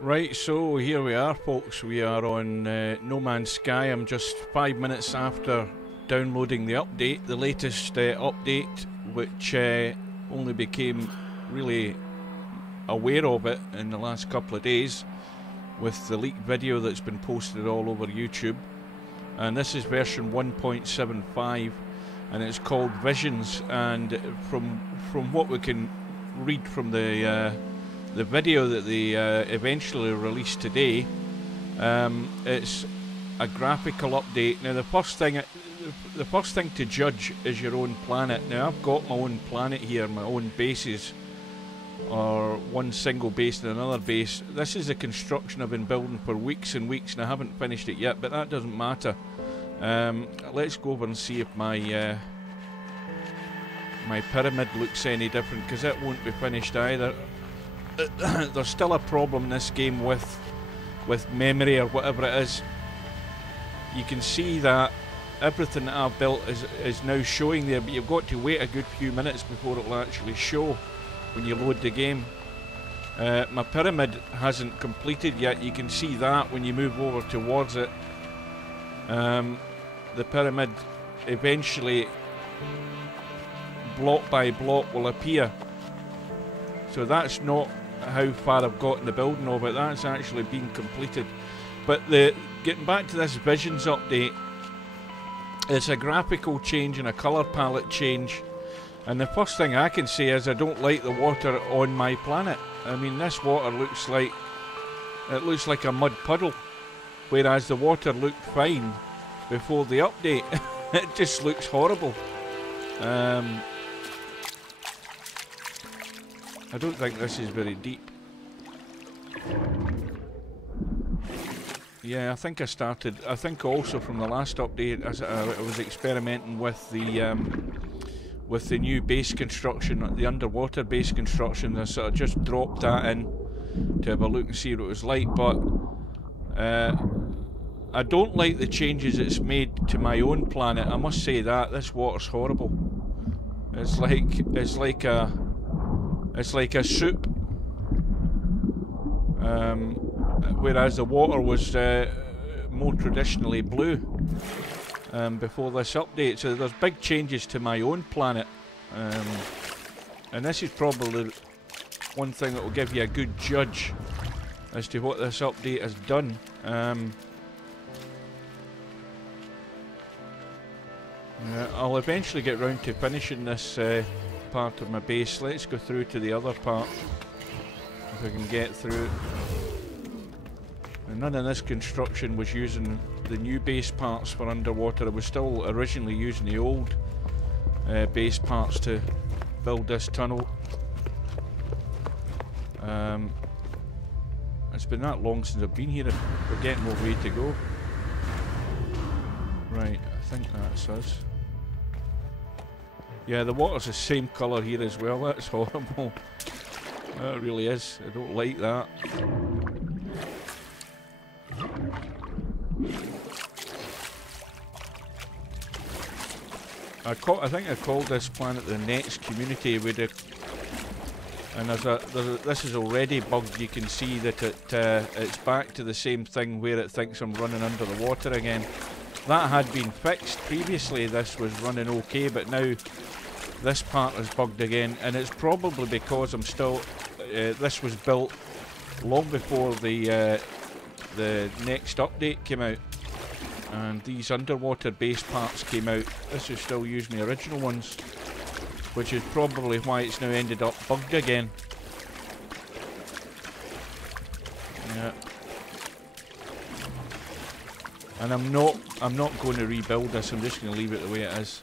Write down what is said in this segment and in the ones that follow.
Right, so here we are, folks. We are on No Man's Sky. I'm just 5 minutes after downloading the update, the latest update, which only became really aware of it in the last couple of days with the leaked video that's been posted all over YouTube. And this is version 1.75, and it's called Visions. And from what we can read from the video that they eventually released today, it's a graphical update. Now the first thing to judge is your own planet. Now I've got my own planet here, my own bases, or one single base and another base. This is a construction I've been building for weeks and weeks, and I haven't finished it yet, but that doesn't matter. Let's go over and see if my my pyramid looks any different, because it won't be finished either. There's still a problem in this game with memory or whatever it is. You can see that everything that I've built is now showing there, but you've got to wait a good few minutes before it'll actually show when you load the game. My pyramid hasn't completed yet. You can see that when you move over towards it. The pyramid eventually, block by block, will appear. So that's not how far I've got in the building of it. That's actually been completed. But getting back to this Visions update, it's a graphical change and a colour palette change. And the first thing I can say is I don't like the water on my planet. I mean, this water looks like a mud puddle, whereas the water looked fine before the update. It just looks horrible. I don't think this is very deep. Yeah, I think also from the last update, as I was experimenting with the new base construction, the underwater base construction. I sort of just dropped that in to have a look and see what it was like. But I don't like the changes it's made to my own planet. I must say that this water's horrible. It's like a soup, whereas the water was more traditionally blue before this update. So there's big changes to my own planet, and this is probably one thing that will give you a good judge as to what this update has done. I'll eventually get round to finishing this part of my base. Let's go through to the other part, if I can get through it. And none of this construction was using the new base parts for underwater. I was still originally using the old base parts to build this tunnel. It's been that long since I've been here. We're getting more way to go. Right, I think that's us. Yeah, the water's the same colour here as well. That's horrible. That really is. I don't like that. I think I called this planet the Next Community. And this is already bugged. You can see that it's back to the same thing where it thinks I'm running under the water again. That had been fixed previously. This was running okay, but now this part is bugged again, and it's probably because I'm still. This was built long before the next update came out, and these underwater base parts came out. This is still using the original ones, which is probably why it's now ended up bugged again. Yeah. And I'm not going to rebuild this. I'm just going to leave it the way it is.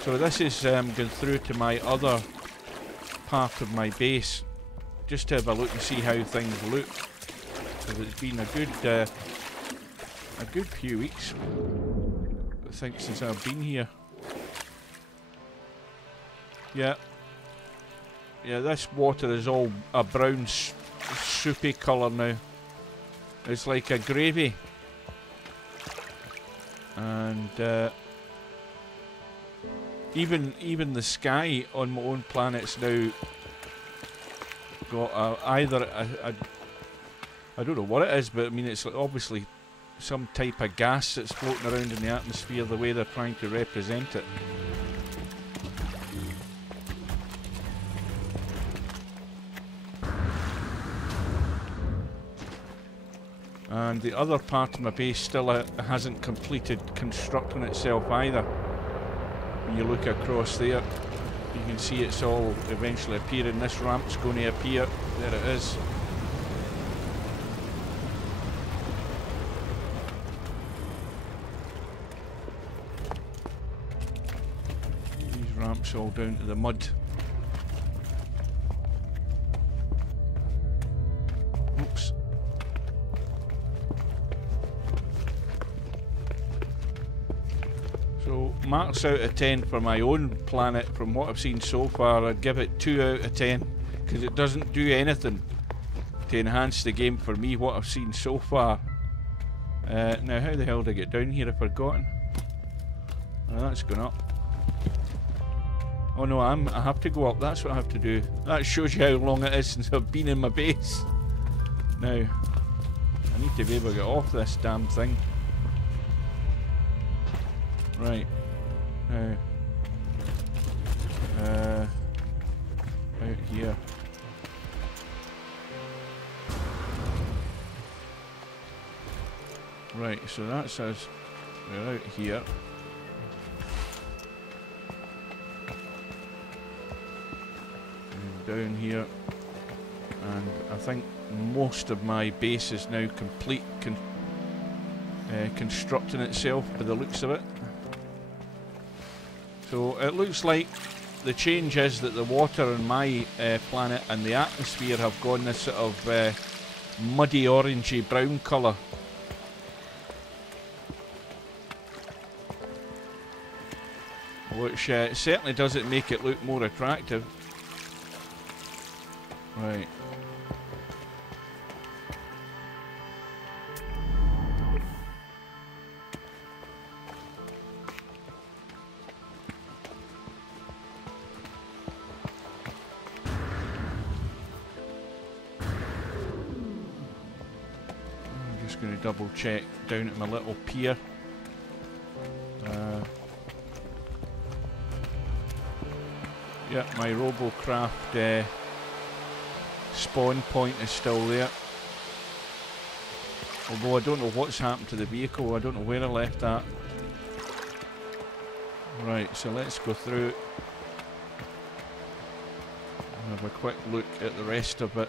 So this is going through to my other part of my base, just to have a look and see how things look. Because it's been a good few weeks, I think, since I've been here. Yeah. Yeah, this water is all a brown soupy colour now. It's like a gravy. And even the sky on my own planet's now got either I don't know what it is, but I mean it's obviously some type of gas that's floating around in the atmosphere, the way they're trying to represent it. And the other part of my base still hasn't completed constructing itself either. When you look across there, you can see it's all eventually appearing. This ramp's going to appear. There it is. These ramps all down to the mud. Oops. So, marks out of 10 for my own planet. From what I've seen so far, I'd give it 2 out of 10 because it doesn't do anything to enhance the game for me, what I've seen so far. Now, how the hell did I get down here? I've forgotten. Oh, that's gone up. Oh no, I have to go up. That's what I have to do. That shows you how long it is since I've been in my base. Now, I need to be able to get off this damn thing. Right. Now, out here. Right, so that says we're out here. And down here. And I think most of my base is now complete, constructing itself by the looks of it. So it looks like the change is that the water on my planet and the atmosphere have gone this sort of muddy orangey brown colour. Which certainly doesn't make it look more attractive. Right. Going to double check down at my little pier. Yeah, my Robocraft spawn point is still there. Although I don't know what's happened to the vehicle, I don't know where I left that. Right, so let's go through and have a quick look at the rest of it.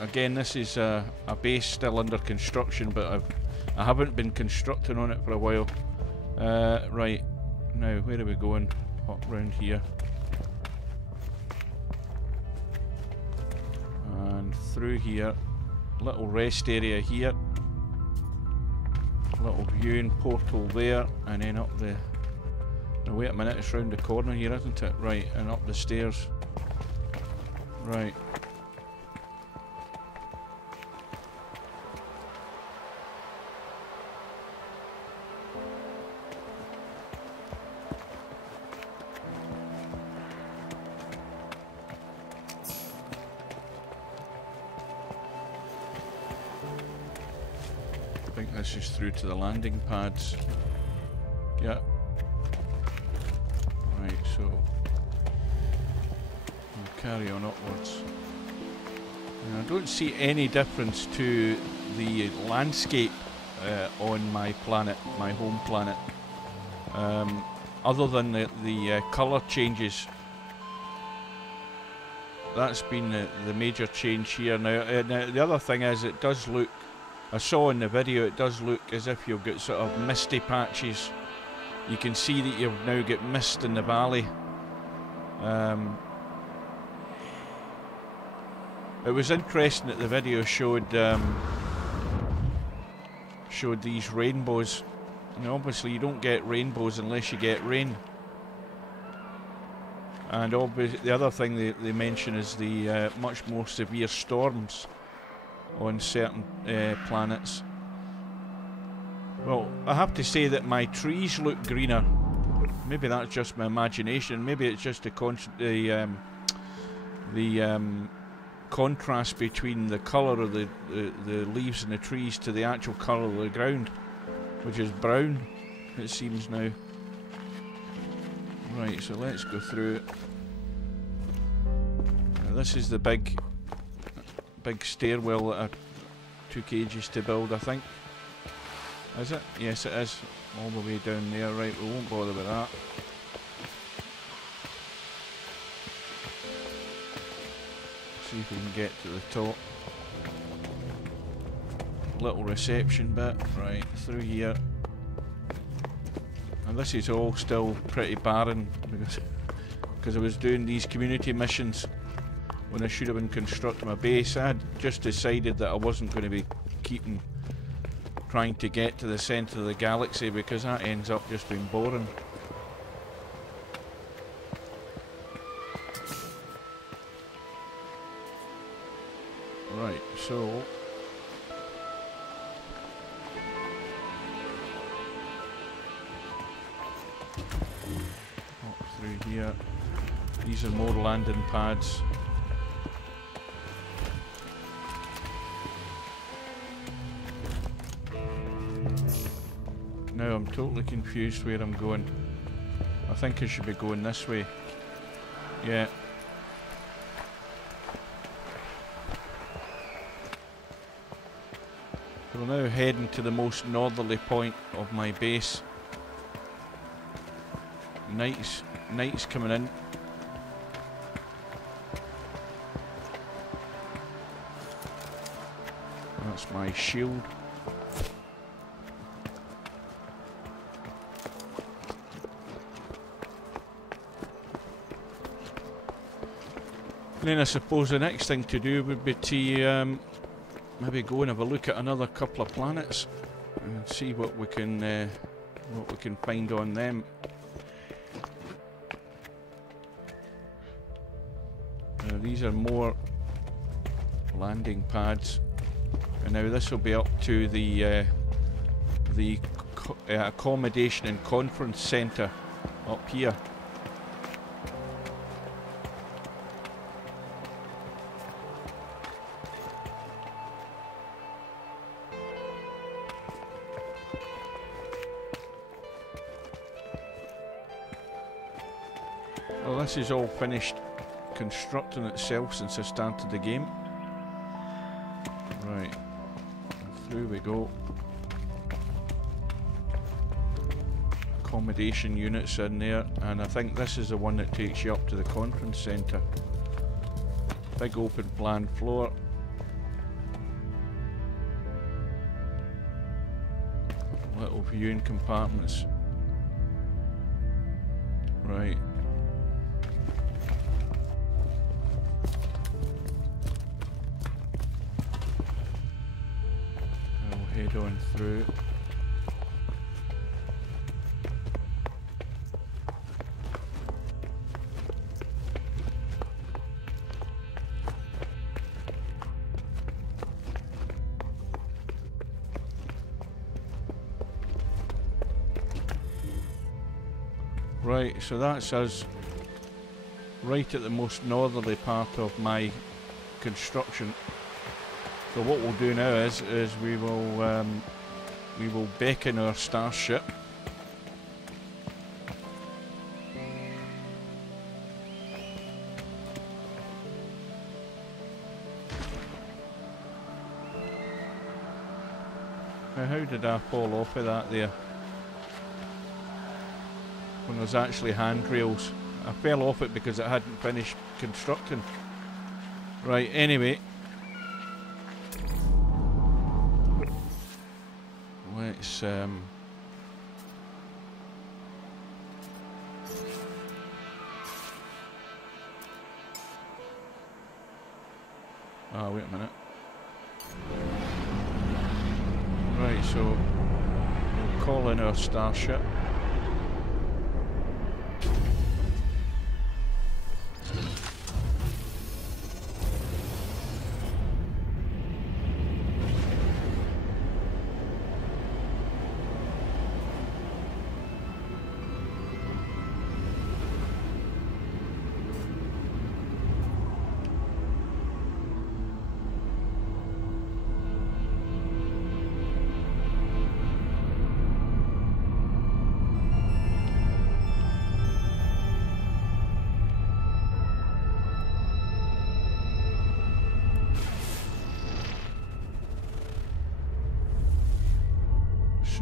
Again, this is a base still under construction, but I haven't been constructing on it for a while. Right, now where are we going? Up round here. And through here. Little rest area here. Little viewing portal there, and then up the... Now wait a minute, it's round the corner here, isn't it? Right, and up the stairs. Right. I think this is through to the landing pads. Yeah. Right, so we'll carry on upwards. And I don't see any difference to the landscape on my planet, my home planet, other than the colour changes. That's been the major change here. Now, the other thing is, it does look, I saw in the video, it does look as if you've got sort of misty patches. You can see that you've now got mist in the valley. It was interesting that the video showed these rainbows. And obviously you don't get rainbows unless you get rain. And obviously the other thing they mention is the much more severe storms on certain planets. Well, I have to say that my trees look greener. Maybe that's just my imagination. Maybe it's just the contrast between the colour of the leaves and the trees to the actual colour of the ground, which is brown, it seems now. Right, so let's go through it. Now this is the big stairwell that I took ages to build, I think. Is it? Yes, it is. All the way down there. Right, we won't bother with that. See if we can get to the top. Little reception bit. Right, through here. And this is all still pretty barren because I was doing these community missions when I should have been constructing my base. I had just decided that I wasn't going to be trying to get to the centre of the galaxy, because that ends up just being boring. Right, so up through here. These are more landing pads. Now I'm totally confused where I'm going. I think I should be going this way. Yeah. We're now heading to the most northerly point of my base. Night's coming in. That's my shield. And then I suppose the next thing to do would be to maybe go and have a look at another couple of planets and see what we can find on them. These are more landing pads, and now this will be up to the accommodation and conference centre up here. Well, this is all finished constructing itself since I started the game. Right, through we go. Accommodation units in there, and I think this is the one that takes you up to the conference centre. Big open plan floor. Little viewing compartments. Right. Head on through. Right, so that's us right at the most northerly part of my construction. So what we'll do now is we will beckon our starship. Now, how did I fall off of that there? When there's actually handrails. I fell off it because it hadn't finished constructing. Right, anyway. Let's wait a minute. Right, so we'll call in our starship.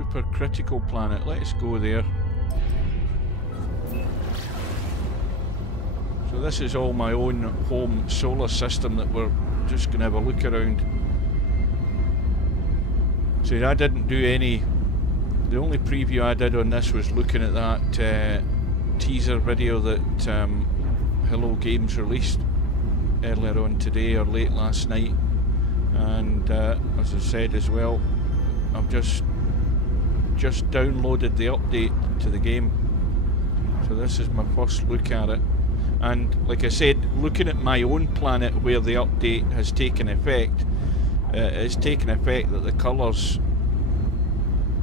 Supercritical planet. Let's go there. So this is all my own home solar system that we're just going to have a look around. So I didn't do any... The only preview I did on this was looking at that teaser video that Hello Games released earlier on today or late last night. And as I said as well, I've just downloaded the update to the game. So this is my first look at it. And like I said, looking at my own planet where the update has taken effect, it's taken effect that the colours,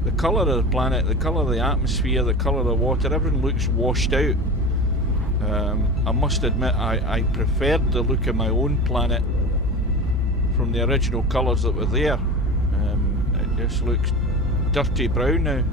the colour of the planet, the colour of the atmosphere, the colour of the water, everything looks washed out. I must admit I preferred the look of my own planet from the original colours that were there. It just looks dirty brown now.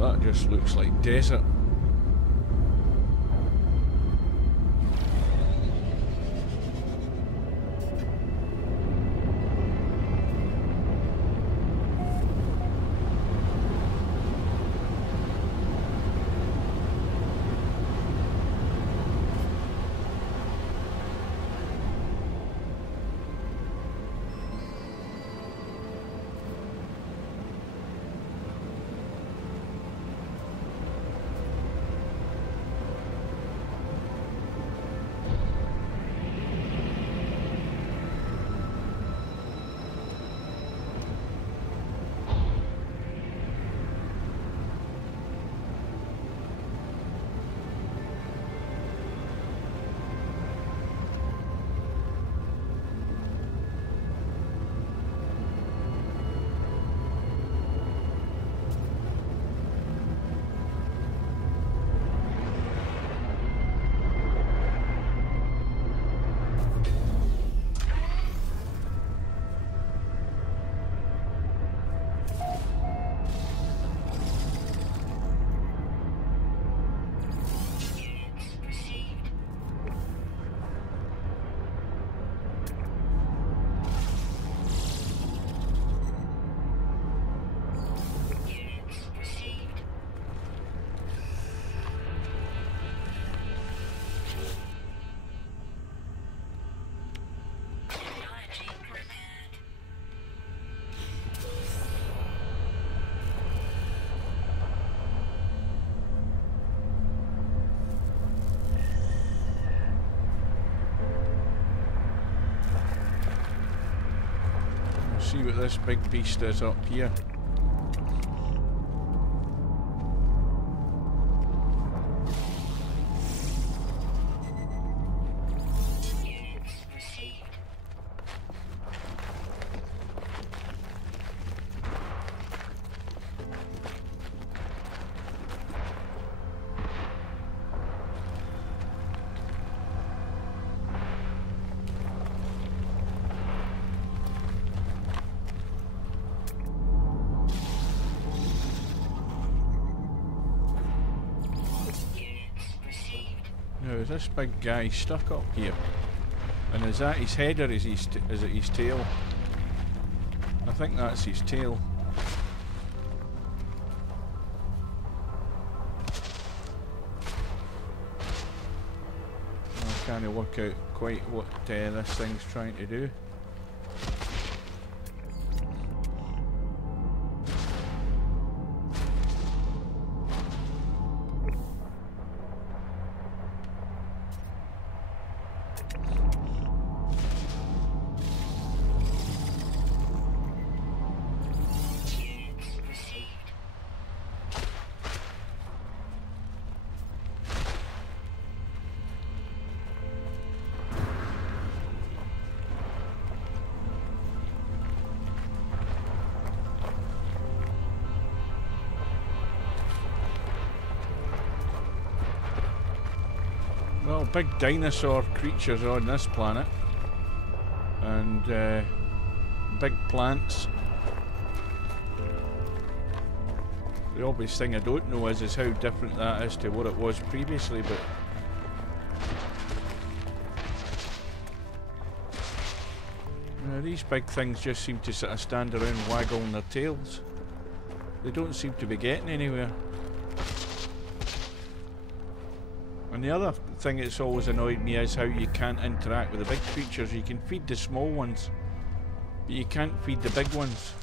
That just looks like desert. See what this big beast is up here. Now is this big guy stuck up here? And is that his head or is it his tail? I think that's his tail. I can't work out quite what this thing's trying to do. well, big dinosaur creatures on this planet, and big plants. The obvious thing I don't know is how different that is to what it was previously, but these big things just seem to sort of stand around waggling their tails. They don't seem to be getting anywhere. And the other thing that's always annoyed me is how you can't interact with the big creatures. You can feed the small ones, but you can't feed the big ones.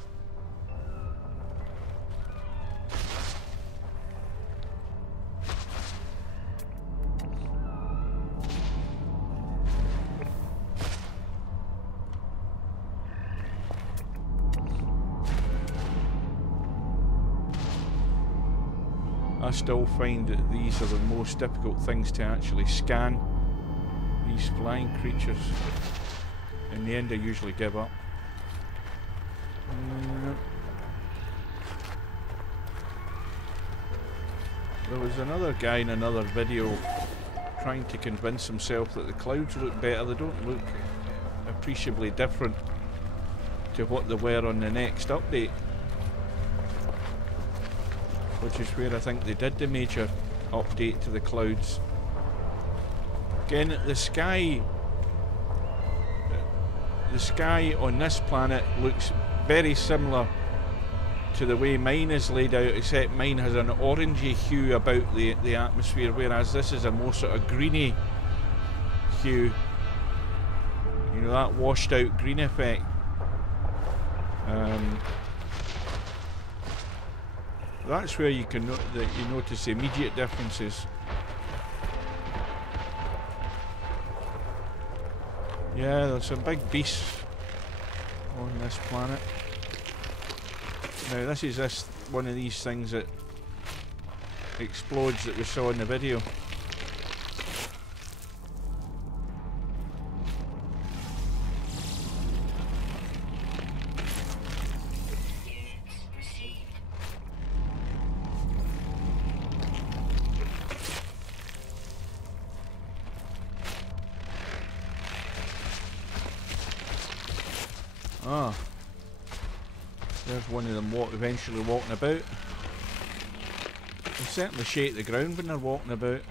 I still find that these are the most difficult things to actually scan, these flying creatures. In the end I usually give up. There was another guy in another video trying to convince himself that the clouds look better. They don't look appreciably different to what they were on the next update, which is where I think they did the major update to the clouds. Again, the sky on this planet looks very similar to the way mine is laid out, except mine has an orangey hue about the atmosphere, whereas this is a more sort of greeny hue. You know, that washed out green effect. That's where you can you notice the immediate differences. Yeah, there's some big beasts on this planet. Now this is one of these things that explodes that we saw in the video. Ah, there's one of them eventually walking about. They certainly shake the ground when they're walking about.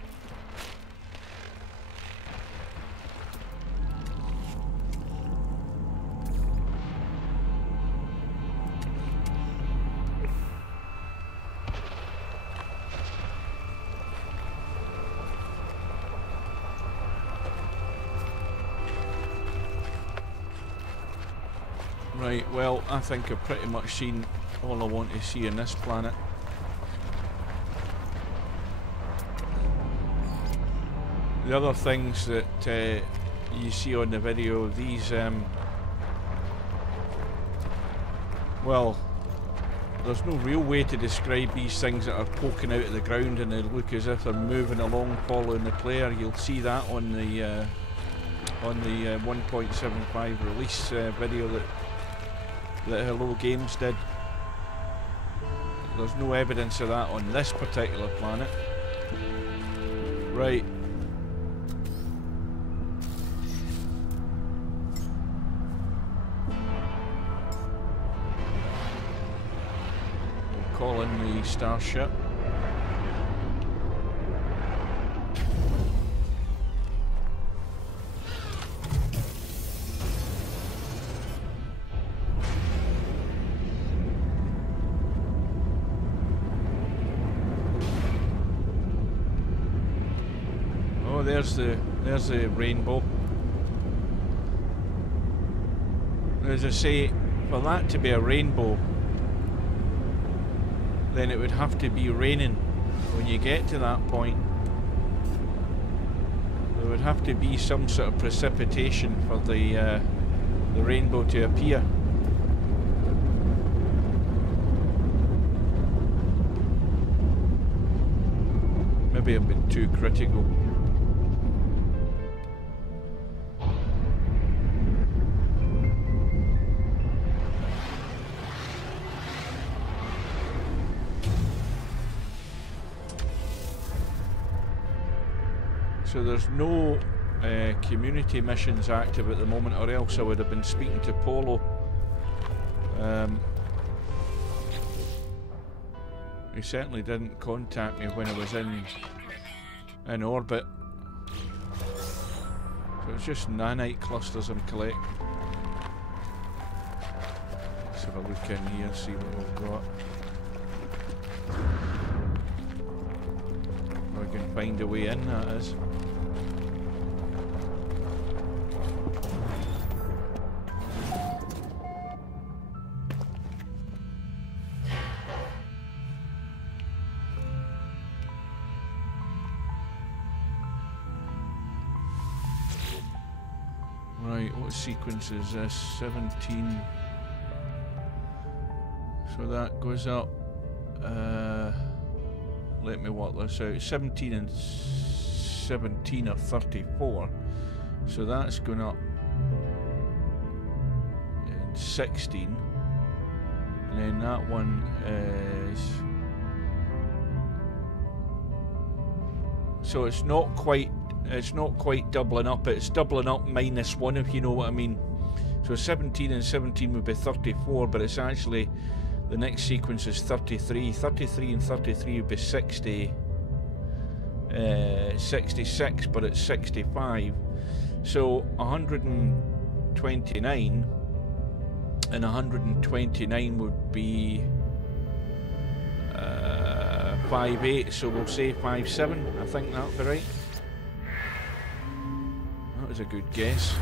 Right, well, I think I've pretty much seen all I want to see on this planet. The other things that you see on the video, these, well, there's no real way to describe these things that are poking out of the ground and they look as if they're moving along following the player. You'll see that on the 1.75 release video that Hello Games did. There's no evidence of that on this particular planet. Right. We'll call in the starship. There's the rainbow. As I say, for that to be a rainbow, then it would have to be raining. When you get to that point, there would have to be some sort of precipitation for the rainbow to appear. Maybe I've been too critical. So there's no community missions active at the moment, or else I would have been speaking to Polo. He certainly didn't contact me when I was in orbit. So it's just nanite clusters I'm collecting. Let's have a look in here, see what we've got. We can find a way in, that is. Right, what sequence is this? 17. So that goes up. Let me work this out. 17 and 17 are 34. So that's going up in 16. And then that one is... So it's not quite doubling up, it's doubling up minus 1, if you know what I mean. So 17 and 17 would be 34, but it's actually, the next sequence is 33. 33 and 33 would be 60, 66, but it's 65. So 129 and 129 would be 5'8", so we'll say 5'7". I think that'll be right. That was a good guess.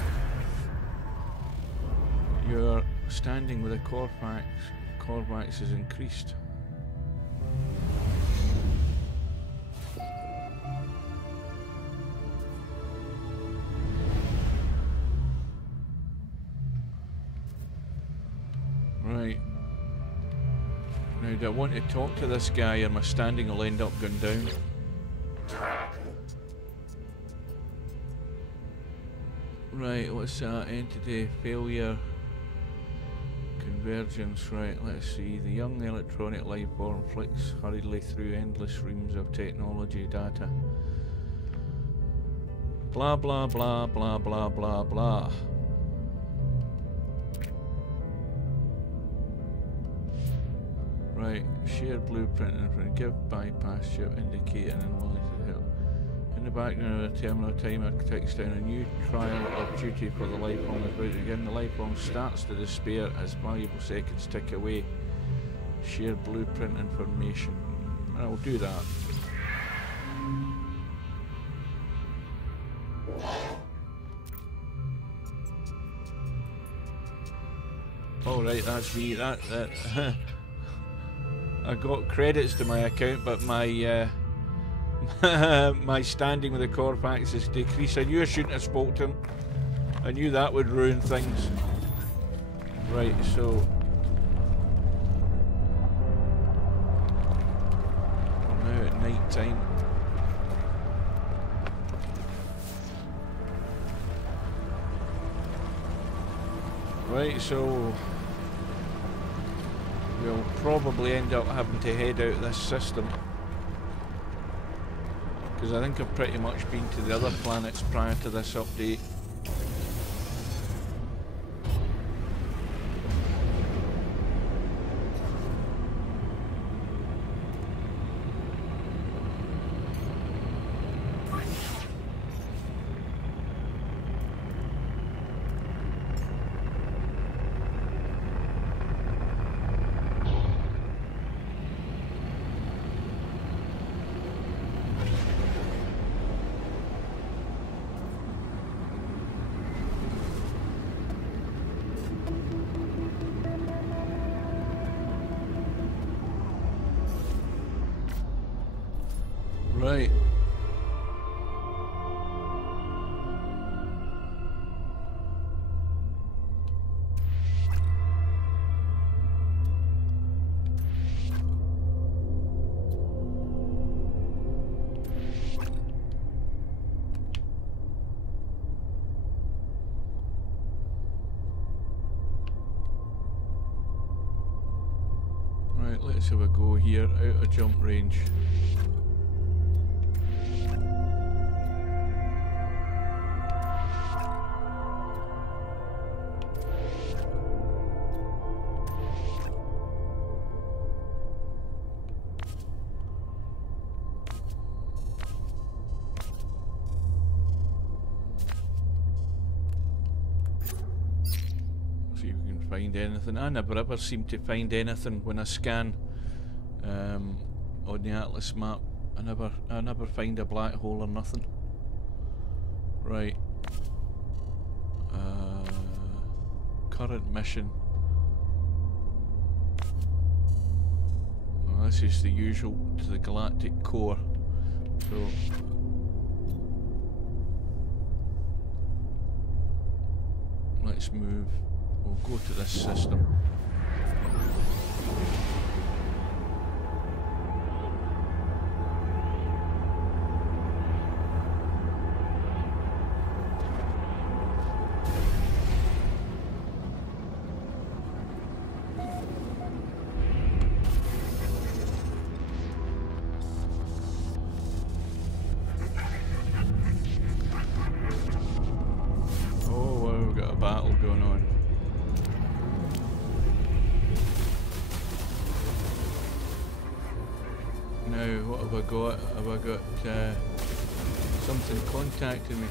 Your standing with a Corvax is increased. Right. Now, do I want to talk to this guy, or my standing will end up going down? Right, what's that? Entity failure. Convergence, right, let's see. The young electronic life form flicks hurriedly through endless reams of technology data. Blah blah blah blah blah blah blah. Right, shared blueprint and give bypass chip indicator and unwilling to help. In the background of the terminal timer ticks down a new trial of duty for the life form is about to begin. The life form starts to despair as valuable seconds tick away. Share blueprint information. I'll do that. Oh right, that's me. That I got credits to my account, but my my standing with the Corvax is decreased. I knew I shouldn't have spoke to him. I knew that would ruin things. Right, so we're now at night time. Right, so we'll probably end up having to head out of this system, because I think I've pretty much been to the other planets prior to this update. Right. Right, let's have a go here, out of jump range. find anything. I never ever seem to find anything when I scan on the Atlas map. I never find a black hole or nothing. Right. Current mission. Well, this is the usual to the galactic core. So let's move. We'll go to this system. Have I got something contacting me?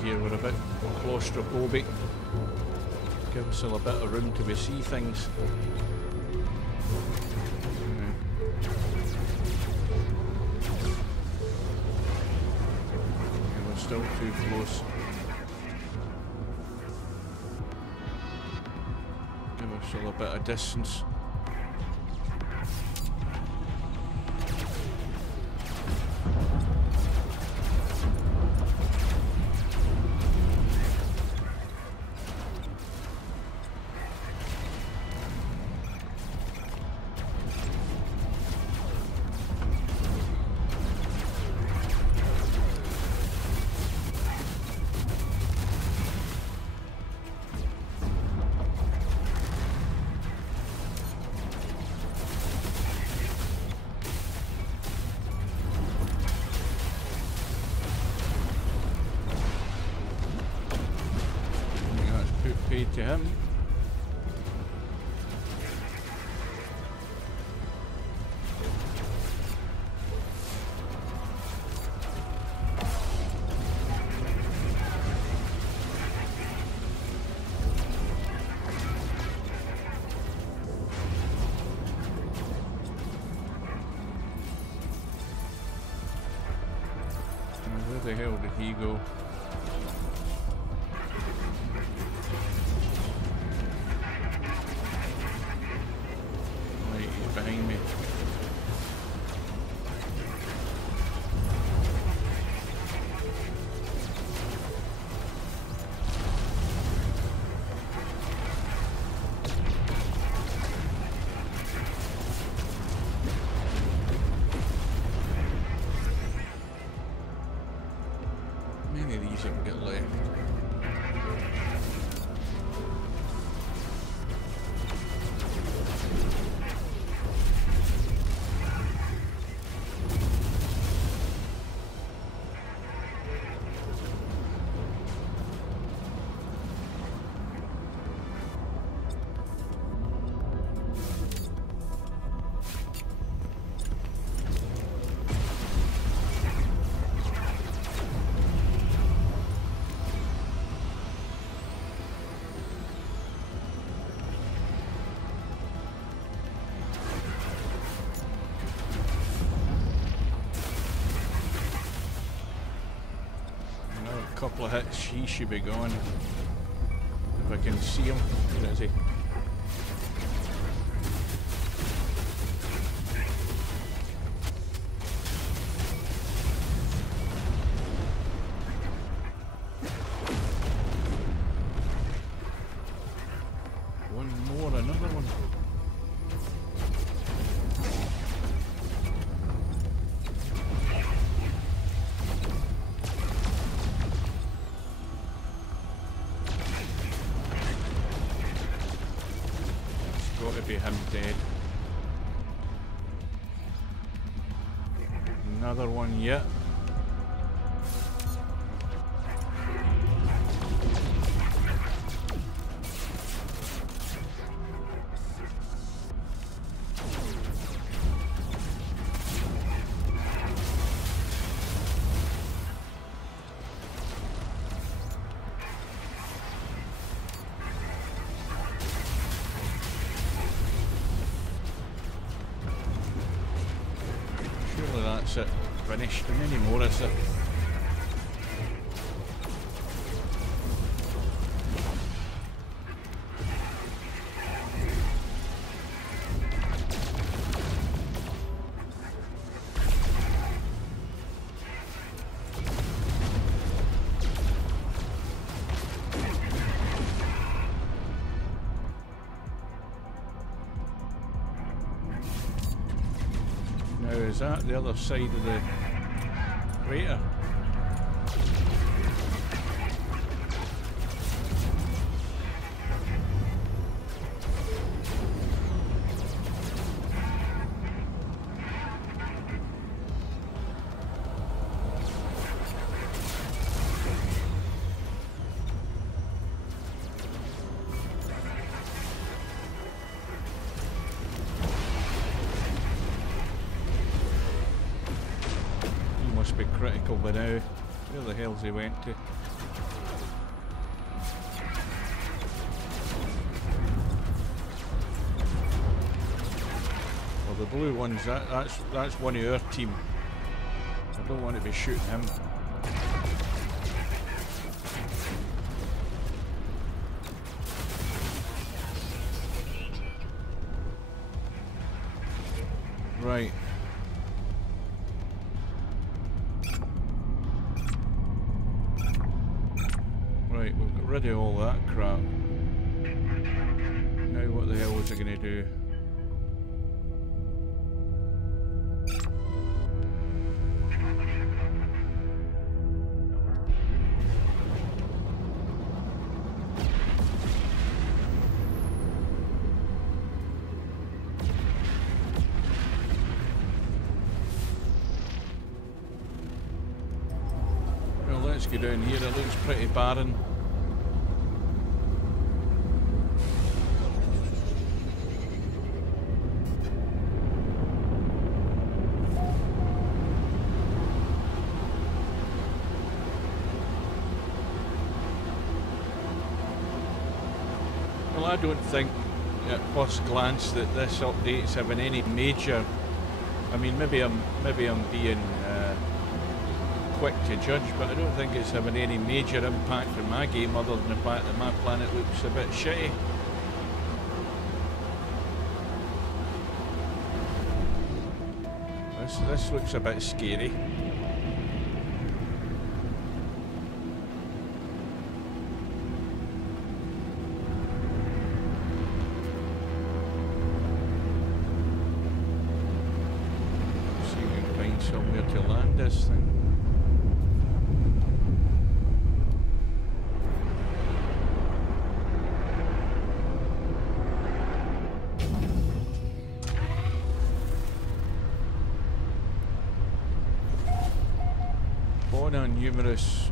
We're a bit claustrophobic. Give us a bit of room to see things. We're still too close. Give us a bit of distance. To him. Where the hell did he go? Behind me. Many of these I can get left. Couple of hits, he should be gone. If I can see him. Where is he? One more, another one. be him dead. Another one yet. That's it, finished, and any more is it? Now is that the other side of the crater? Be critical by now. Where the hell's he went to? Well, the blue ones, that's one of our team. I don't want to be shooting him. Right. Right, we've got rid of all that crap. Now what the hell was I going to do? Well, let's go down here. It looks pretty barren. Well, I don't think at first glance that this update's having any major. I mean, maybe I'm being quick to judge, but I don't think it's having any major impact on my game other than the fact that my planet looks a bit shitty. This looks a bit scary. See if we can find somewhere to land this thing. Numerous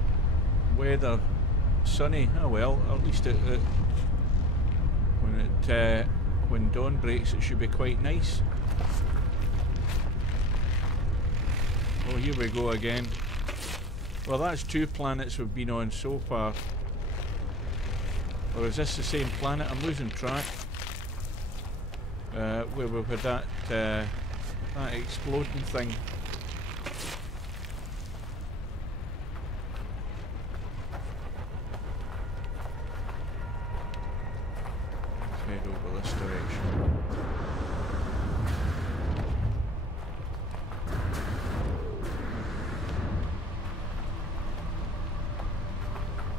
weather, sunny. Oh well, at least when dawn breaks, it should be quite nice. Oh, here we go again. Well, that's 2 planets we've been on so far. Or is this the same planet? I'm losing track. Where we've had that exploding thing. Head over this direction.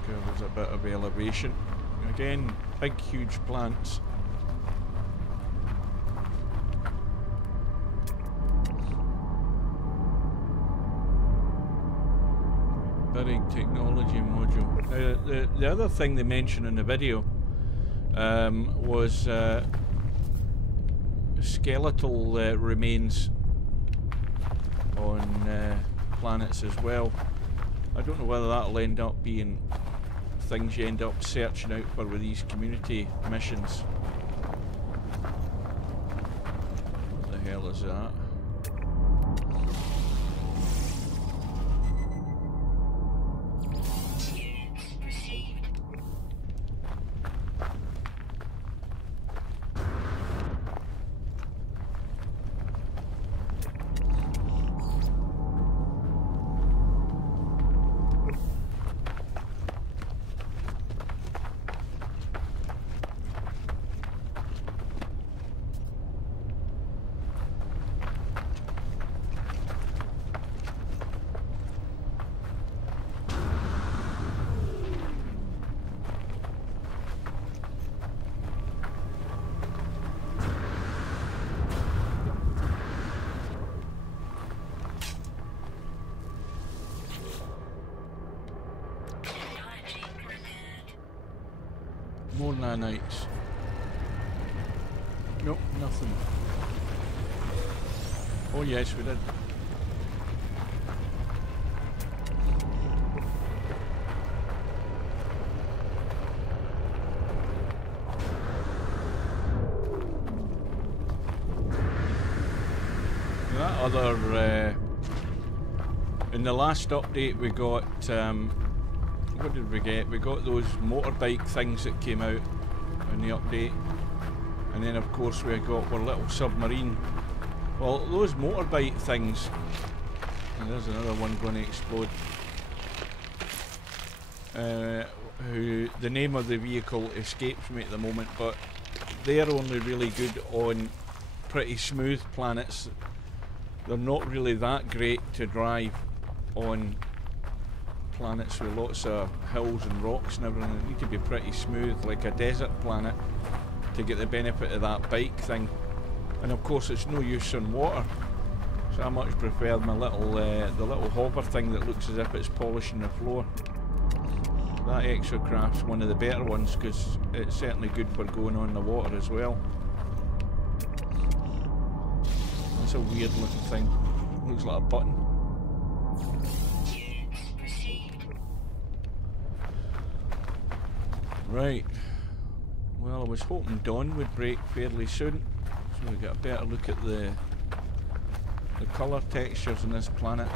There's a bit of elevation. Again, big huge plants. Buried technology module. The other thing they mentioned in the video was skeletal remains on planets as well. I don't know whether that'll end up being things you end up searching out for with these community missions. What the hell is that? More nanites. Nope, nothing. Oh yes, we did. That other, in the last update we got, what did we get? We got those motorbike things that came out in the update, and then of course we got our little submarine. Well, those motorbike things, and there's another one going to explode, who the name of the vehicle escapes me at the moment, but they're only really good on pretty smooth planets. They're not really that great to drive on planets with lots of hills and rocks and everything. They need to be pretty smooth, like a desert planet, to get the benefit of that bike thing. And of course it's no use on water, so I much prefer my little the little hover thing that looks as if it's polishing the floor. That exocraft's one of the better ones because it's certainly good for going on the water as well. That's a weird looking thing, looks like a button. Right, well I was hoping dawn would break fairly soon, so we get a better look at the colour textures on this planet.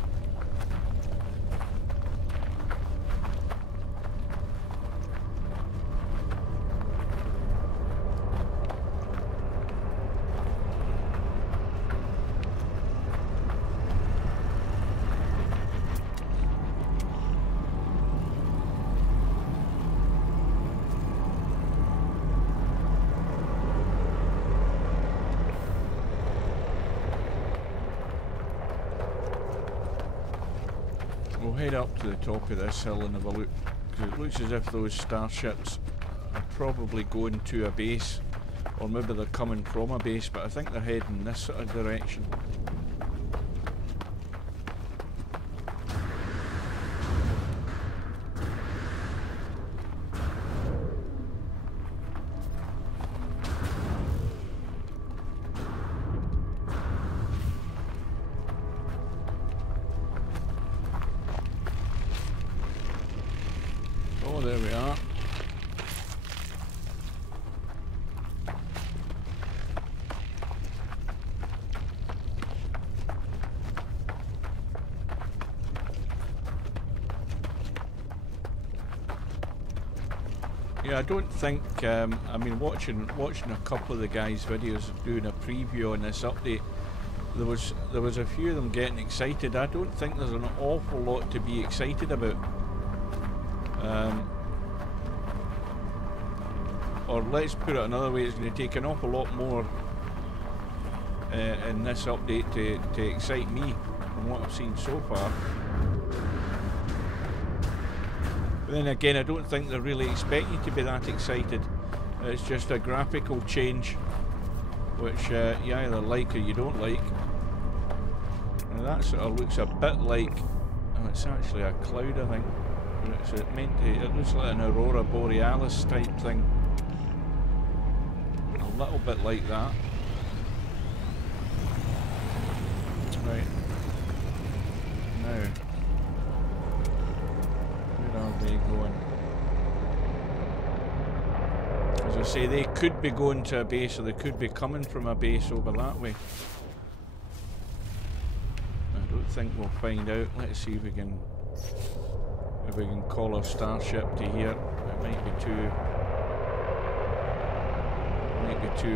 We'll head up to the top of this hill and have a look, because it looks as if those starships are probably going to a base, or maybe they're coming from a base, but I think they're heading this sort of direction. Oh, there we are. Yeah, I don't think, I mean, watching a couple of the guys' videos doing a preview on this update, there was a few of them getting excited. I don't think there's an awful lot to be excited about. Or let's put it another way, it's going to take an awful lot more in this update to excite me from what I've seen so far. But then again, I don't think they're really expecting you to be that excited. It's just a graphical change, which you either like or you don't like. And that sort of looks a bit like, oh, it's actually a cloud, I think. It looks like an aurora borealis type thing. A little bit like that. Right. Now, where are they going? As I say, they could be going to a base, or they could be coming from a base over that way. I don't think we'll find out. Let's see if we can call our starship to here. It might be too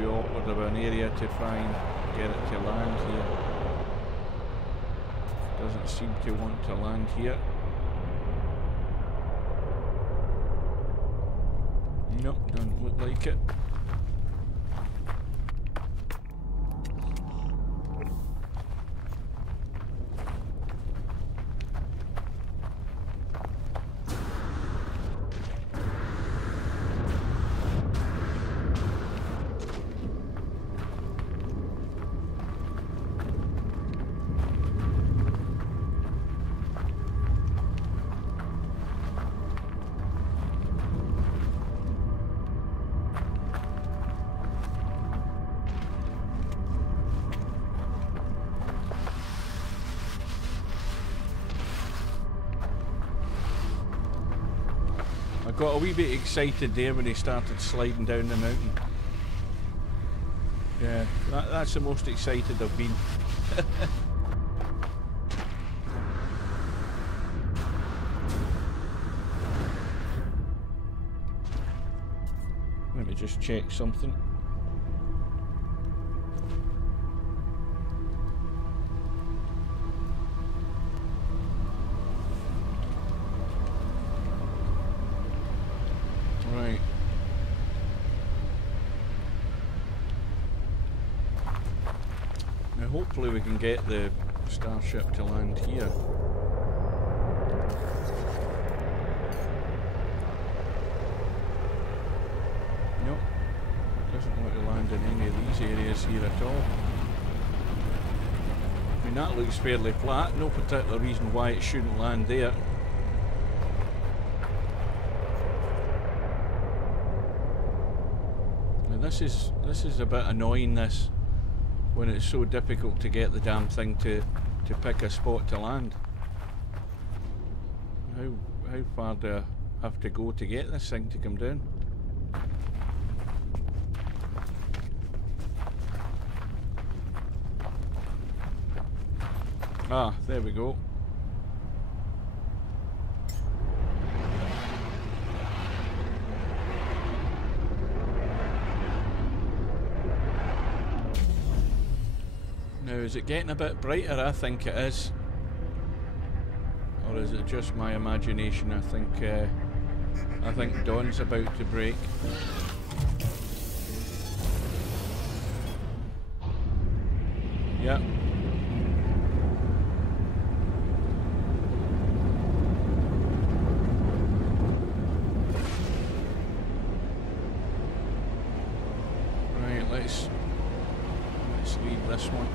awkward of an area to try and get it to land here. Doesn't seem to want to land here. Nope, doesn't look like it. I got a wee bit excited there when he started sliding down the mountain. Yeah, that's the most excited I've been. Let me just check something. Right. Now hopefully we can get the starship to land here. Nope. Doesn't want to land in any of these areas here at all. I mean, that looks fairly flat. No particular reason why it shouldn't land there. This is a bit annoying, this, when it's so difficult to get the damn thing to pick a spot to land. How far do I have to go to get this thing to come down? Ah, there we go. Now, is it getting a bit brighter? I think it is. Or is it just my imagination? I think dawn's about to break. Yep. Right, let's leave this one.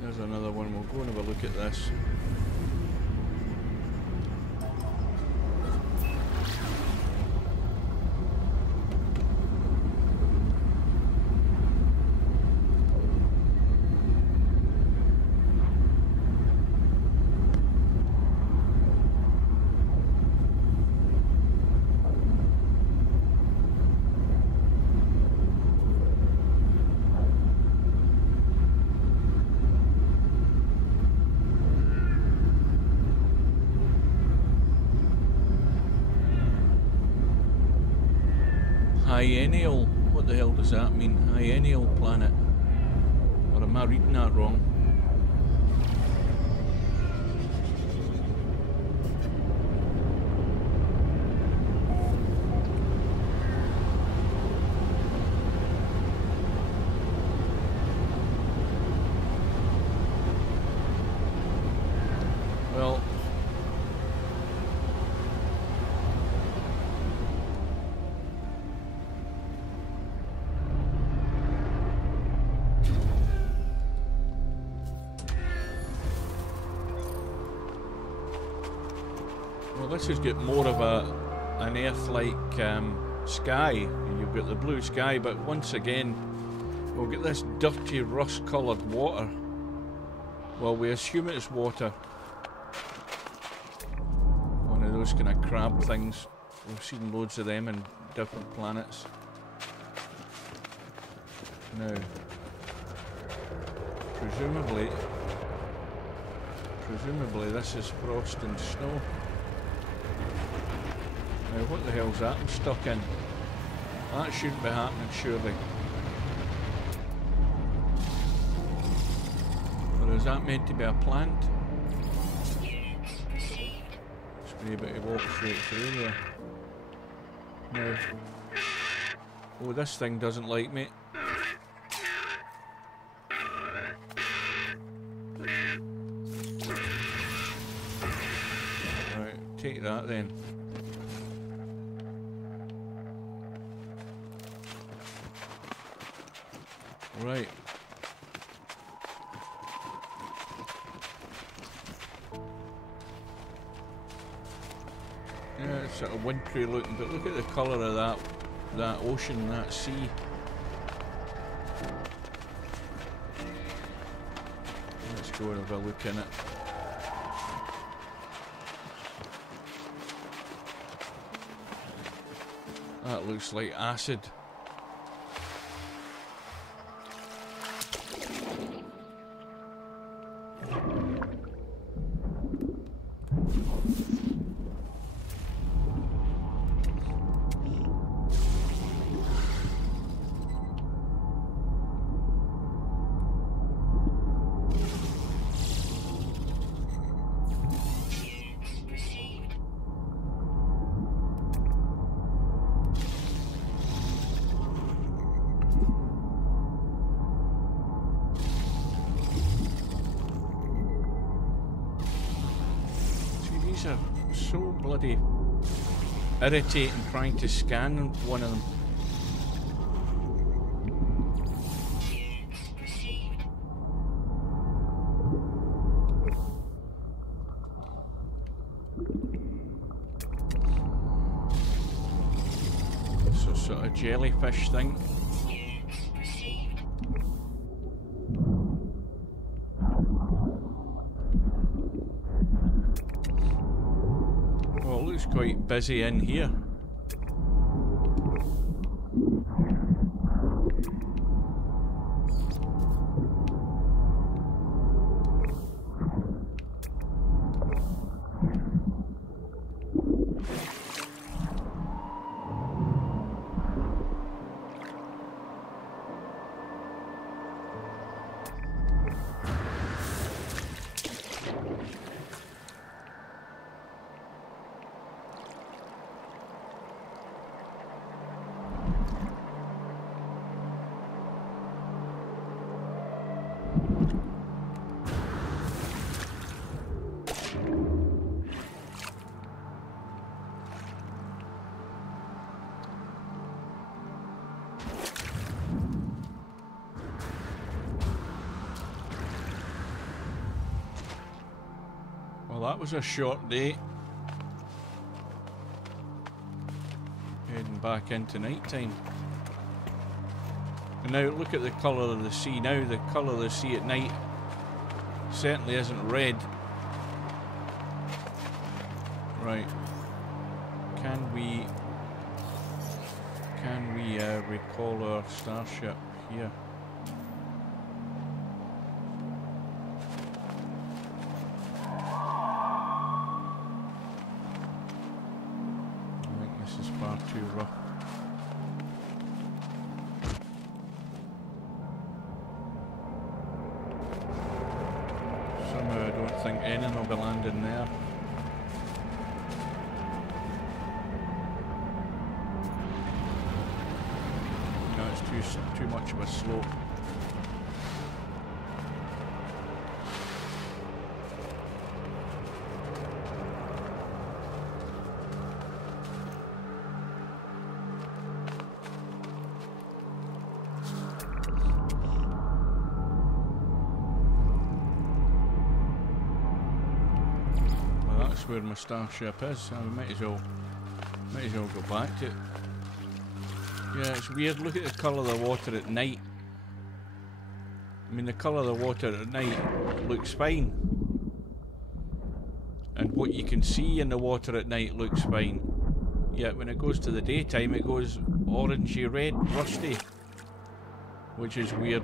There's another one. We'll go and have a look at this. Biennial? What the hell does that mean? Biennial planet? Or am I reading that wrong? Well, this has got more of a an Earth-like sky. You've got the blue sky, but once again, we'll get this dirty, rust-coloured water. Well, we assume it's water. One of those kind of crab things. We've seen loads of them in different planets. Now, presumably this is frost and snow. Now, what the hell's that I'm stuck in? That shouldn't be happening, surely. Or is that meant to be a plant? Just be able to walk straight through there. No. Oh, this thing doesn't like me. Right, take that then. Right. Yeah, it's sort of wintry looking, but look at the colour of that ocean, that sea. Let's go and have a look in it. That looks like acid. Are so bloody irritating trying to scan one of them. So sort of jellyfish thing. Quite busy in here. Well, that was a short day. Heading back into night time. And now look at the colour of the sea. Now the colour of the sea at night certainly isn't red. Right. Can we recall our starship here? Too rough. Somehow I don't think anything will be landing there. No, it's too much of a slope. Where my starship is, so we might as well Might as well go back to it. Yeah, it's weird. Look at the colour of the water at night. I mean, the colour of the water at night looks fine. And what you can see in the water at night looks fine. Yet when it goes to the daytime, it goes orangey red, rusty. Which is weird.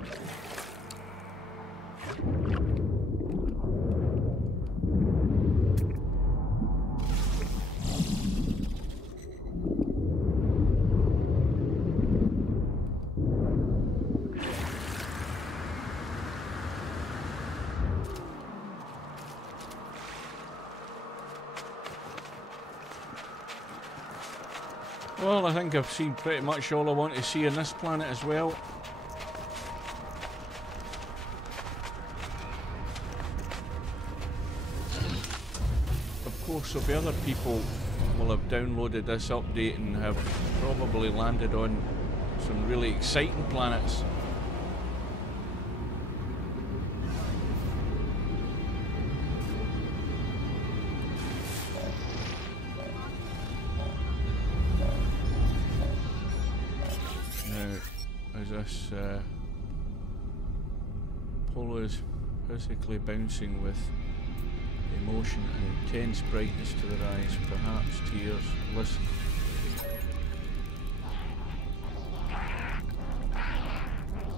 Well, I think I've seen pretty much all I want to see on this planet as well. Of course, there'll be other people will have downloaded this update and have probably landed on some really exciting planets. This polo is physically bouncing with emotion and intense brightness to their eyes, perhaps tears. Listen.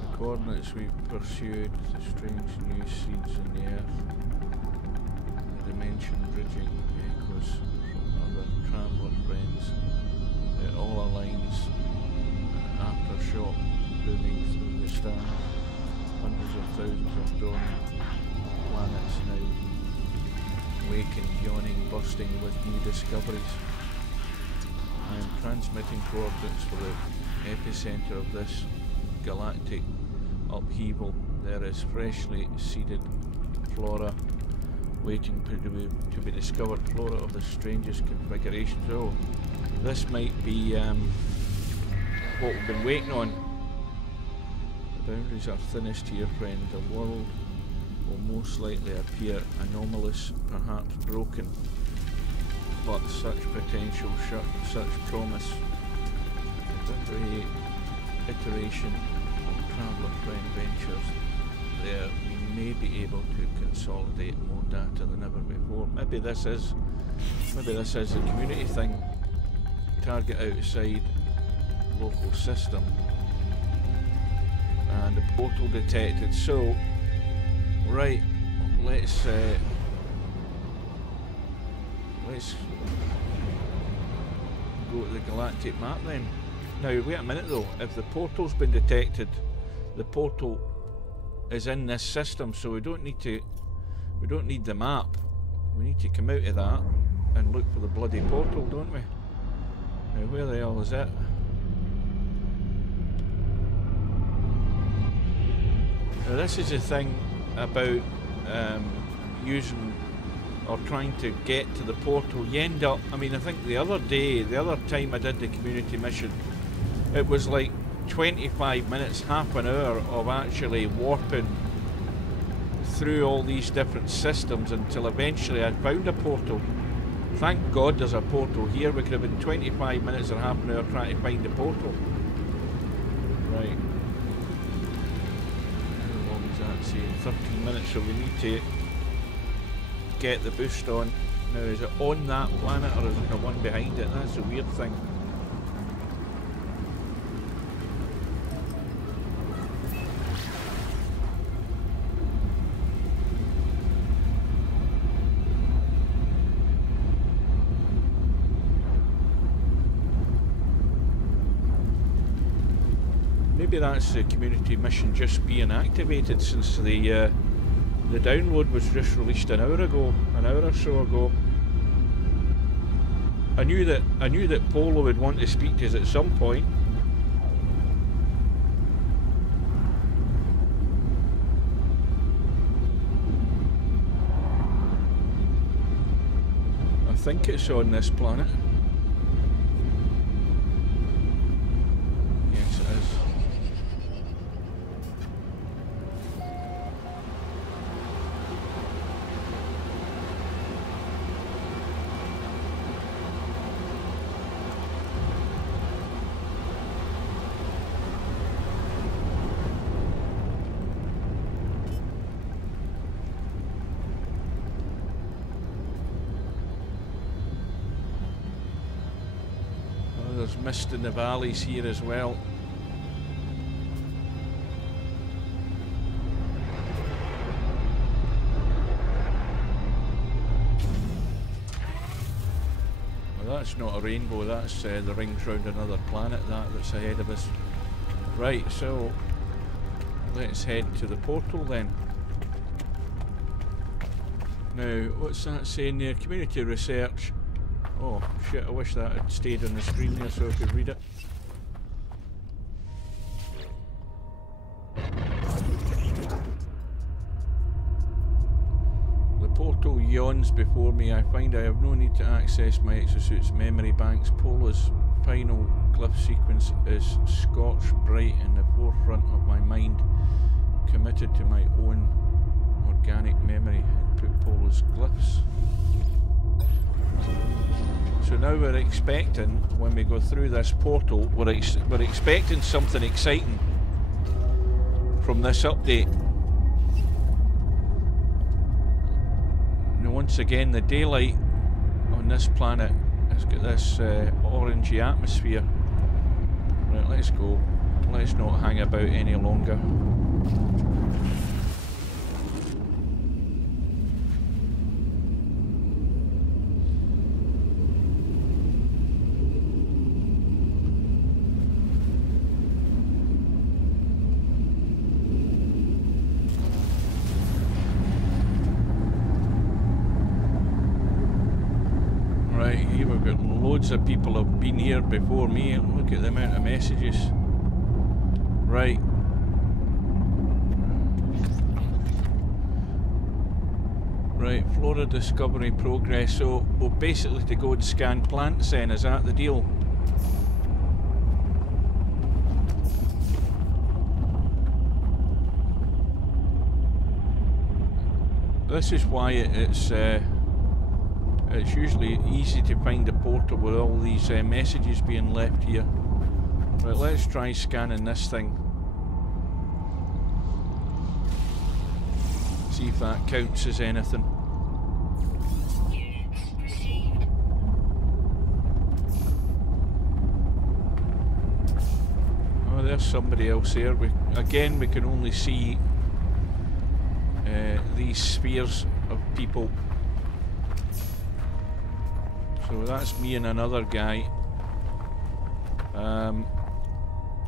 The coordinates we've pursued, the strange new seeds on the earth, the dimension bridging echoes from other traveller friends. It all aligns. Aftershock booming through the stars, hundreds of thousands of dawning planets now wakened, yawning, bursting with new discoveries. I am transmitting coordinates for the epicenter of this galactic upheaval. There is freshly seeded flora waiting to be discovered, flora of the strangest configurations. Oh, this might be what we've been waiting on. The boundaries are thinnest here, friend. The world will most likely appear anomalous, perhaps broken, but such potential, such promise. Every iteration of traveller friend ventures there, we may be able to consolidate more data than ever before. Maybe this is a community thing. Target outside local system and a portal detected. So right, let's go to the galactic map then. Now wait a minute though, if the portal's been detected, the portal is in this system, so we don't need the map. We need to come out of that and look for the bloody portal, don't we? Now where the hell is it? Now this is the thing about using or trying to get to the portal. You end up, I mean, I think the other time I did the community mission, it was like 25 minutes, half an hour of actually warping through all these different systems until eventually I found a portal. Thank God there's a portal here. We could have been 25 minutes or half an hour trying to find the portal. Right. 13 minutes, so we need to get the boost on. Now is it on that planet or is it the one behind it? That's a weird thing. Maybe that's the community mission just being activated since the download was just released an hour or so ago. I knew that Polo would want to speak to us at some point. I think it's on this planet. Yes, it is. mist in the valleys here as well. Well, that's not a rainbow, that's the rings round another planet that's ahead of us. Right, so let's head to the portal then. Now, what's that saying there? Community research. Oh shit, I wish that had stayed on the screen there so I could read it. The portal yawns before me. I find I have no need to access my exosuit's memory banks. Pola's final glyph sequence is scorched bright in the forefront of my mind, committed to my own organic memory. Input Pola's glyphs. So now we're expecting, when we go through this portal, we're expecting something exciting from this update. Now once again, the daylight on this planet has got this orangey atmosphere. Right, let's go. Let's not hang about any longer. Loads of people have been here before me. Look at the amount of messages. Right. Right, flora discovery progress. So we'll basically to go and scan plants then, is that the deal? This is why it's usually easy to find a portal with all these messages being left here. Right, let's try scanning this thing. See if that counts as anything. Oh, there's somebody else there. We can only see these spheres of people. So that's me and another guy.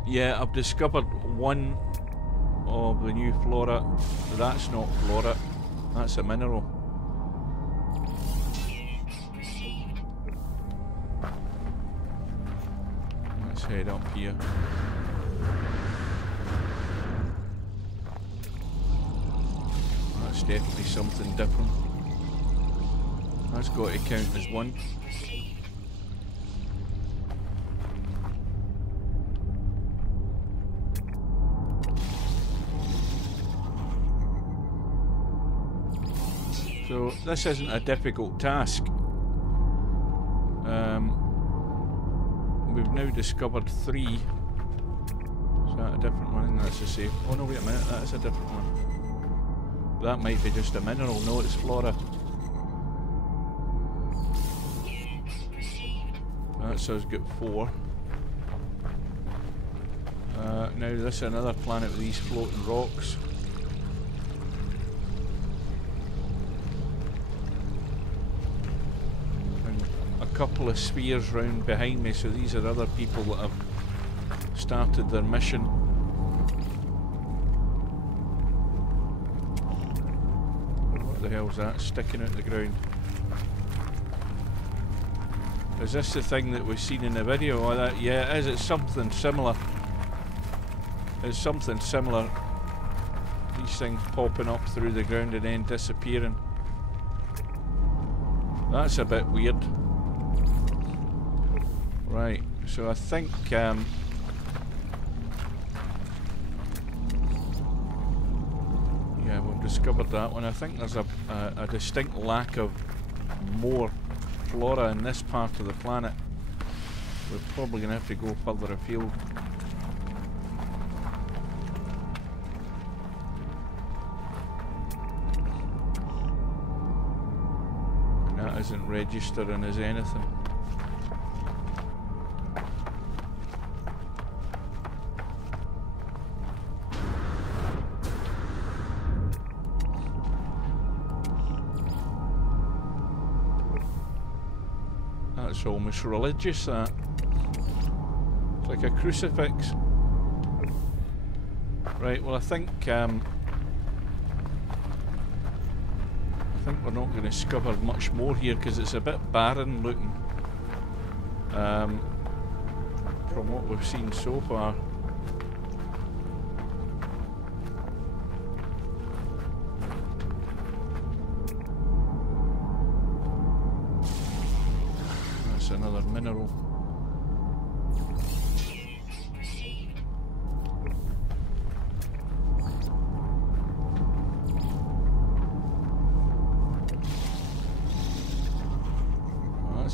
Yeah, I've discovered one of the new flora. That's not flora, that's a mineral. Let's head up here. That's definitely something different. That's got to count as one. So this isn't a difficult task. We've now discovered 3. Is that a different one? That's the same. Oh no, wait a minute, that is a different one. That might be just a mineral. No, it's flora. That's us got 4. Now this is another planet with these floating rocks. And a couple of spheres round behind me, so these are other people that have started their mission. What the hell's that sticking out the ground? Is this the thing that we've seen in the video? Oh, that, yeah, it is. It's something similar. It's something similar. These things popping up through the ground and then disappearing. That's a bit weird. Right, so I think yeah, we've discovered that one. I think there's a distinct lack of more flora in this part of the planet. We're probably going to have to go further afield. And that isn't registering as anything. That's almost religious, that. It's like a crucifix. Right, well I think we're not going to discover much more here because it's a bit barren looking from what we've seen so far. That's another mineral.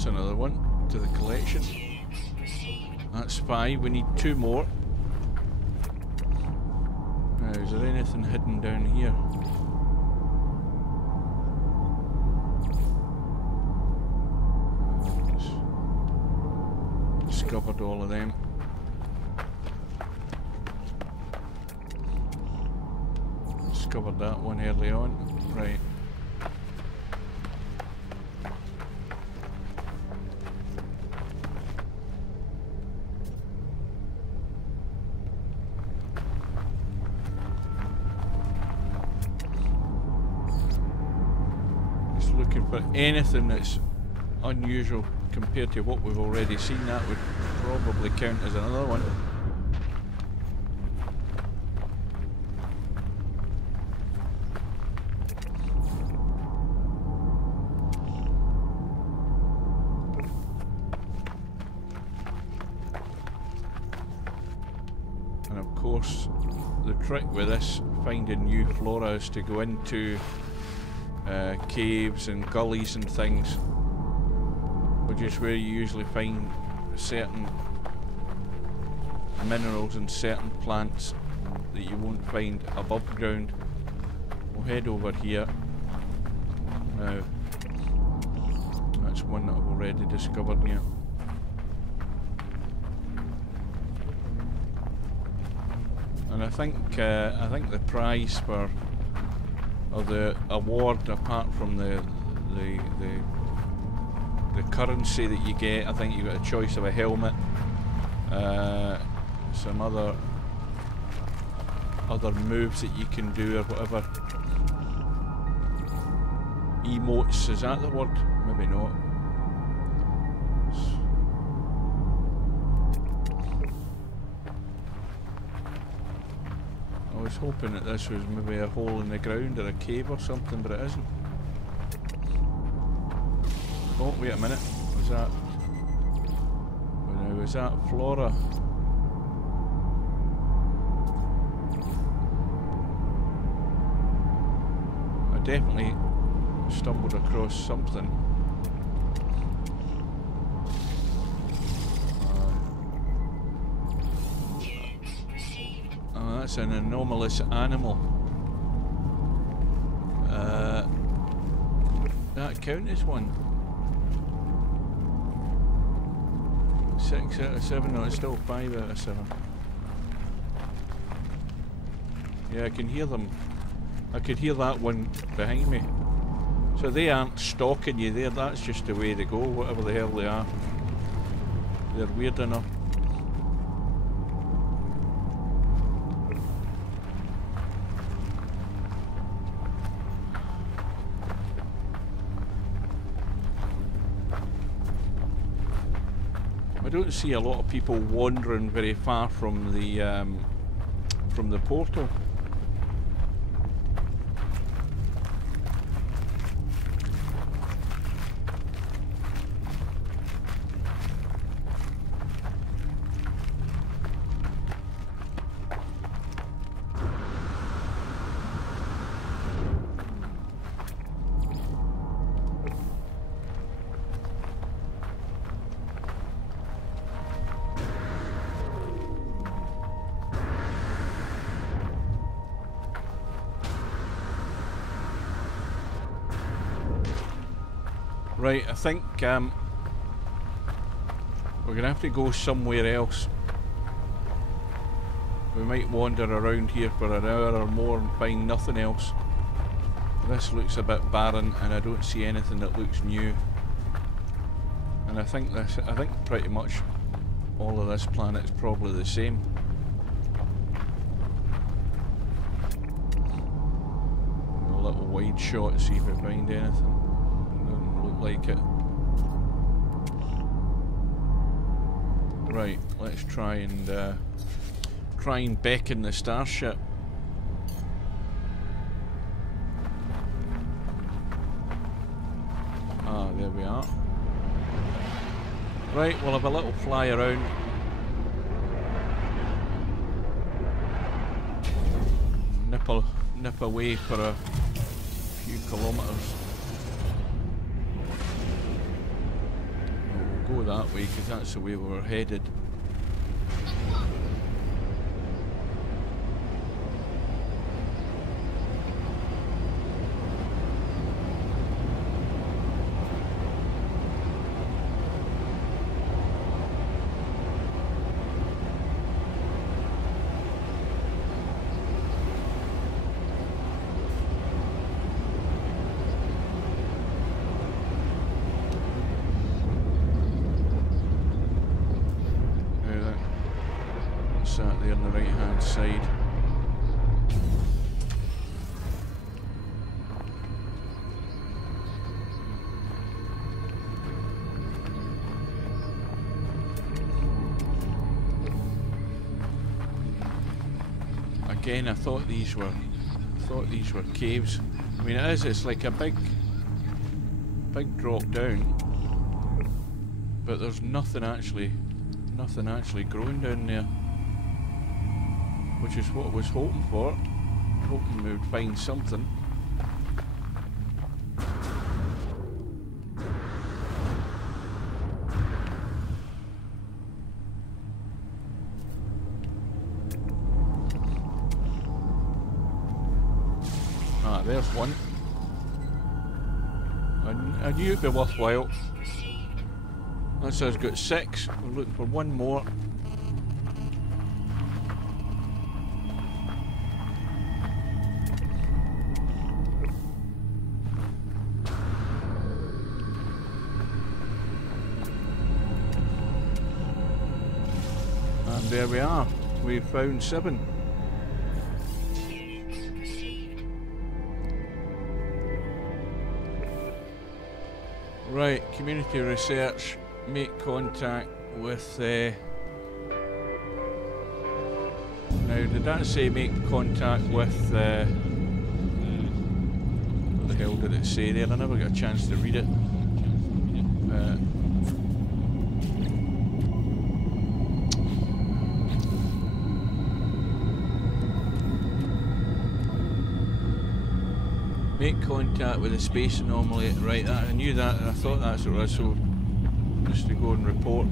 Another one to the collection. That's 5. We need 2 more. Now, is there anything hidden down here? Just discovered all of them. Discovered that one early on. Right. Looking for anything that's unusual compared to what we've already seen. That would probably count as another one. And of course the trick with this finding new flora is to go into caves and gullies and things, which is where you usually find certain minerals and certain plants that you won't find above ground. We'll head over here. Now, that's one that I've already discovered here. And I think the prize for, or the award, apart from the currency that you get, I think you got a choice of a helmet, some other moves that you can do or whatever. Emotes, is that the word? Maybe not. I was hoping that this was maybe a hole in the ground or a cave or something, but it isn't. Oh, wait a minute. Was that... Was that flora? I definitely stumbled across something. Oh, that's an anomalous animal. That count as one. 6 out of 7, no, it's still 5 out of 7. Yeah, I can hear them. I could hear that one behind me. So they aren't stalking you there, that's just the way they go, whatever the hell they are. They're weird enough. I don't see a lot of people wandering very far from the portal. Right, I think we're going to have to go somewhere else. We might wander around here for an hour or more and find nothing else. This looks a bit barren and I don't see anything that looks new. And And I think pretty much all of this planet is probably the same. A little wide shot to see if we find anything. Doesn't look like it. Right, let's try and beckon the starship. Ah, there we are. Right, we'll have a little fly around. Nip away for a few kilometres. We'll go that way because that's the way we're headed. Sat there on the right hand side. Again, I thought these were caves. I mean, it's like a big drop down, but there's nothing actually growing down there. Which is what I was hoping for. Hoping we would find something. Ah, there's one. I knew it'd be worthwhile. That says got 6. We're looking for one more. There we are. We've found 7. Right, community research. Make contact with. Now, did that say make contact with? What the hell did it say there? I never got a chance to read it. Make contact with the space anomaly. Right, I knew that, and I thought that's what it was, so just to go and report.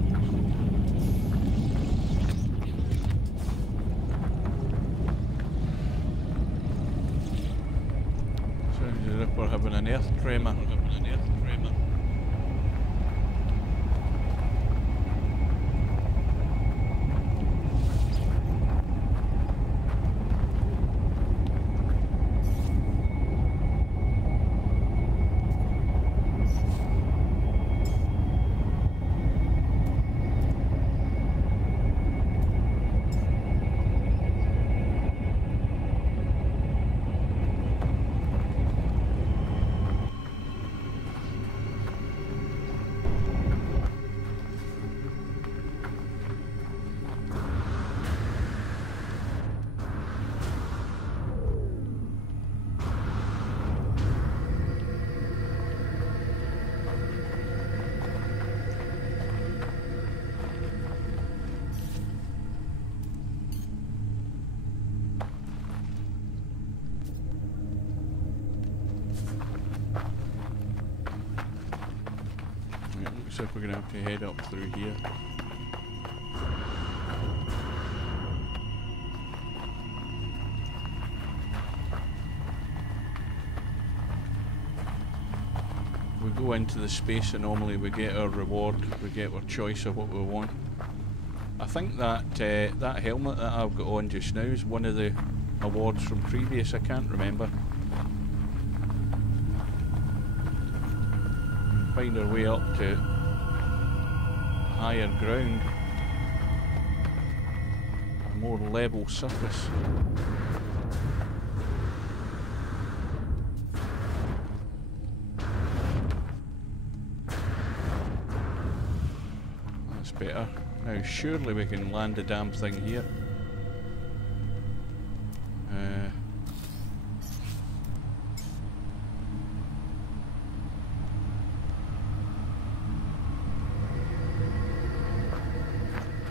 Sounds as if we're having an earth tremor. Looks like we're going to have to head up through here. We go into the space anomaly, we get our reward, we get our choice of what we want. I think that that helmet that I've got on just now is one of the awards from previous, I can't remember. Find our way up to higher ground, a more level surface. That's better. Now surely we can land the damn thing here.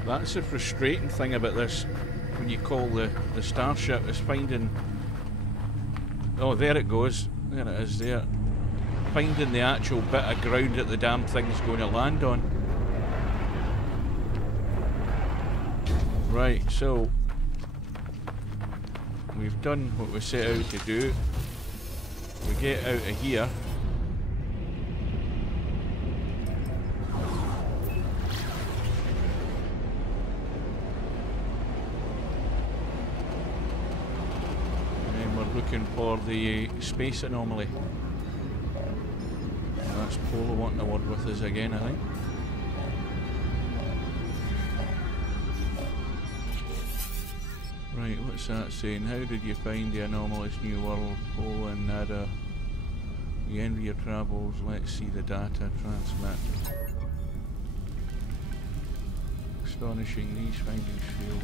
That's the frustrating thing about this, when you call the starship, is finding... Oh, there it goes. There it is there. Finding the actual bit of ground that the damn thing's going to land on. Right, so... we've done what we set out to do. We get out of here. Looking for the space anomaly. That's Polo wanting to word with us again, I think. Right, what's that saying? How did you find the anomalous new world? Polo and Nada. The end of your travels, let's see the data transmit. Astonishing, these findings feel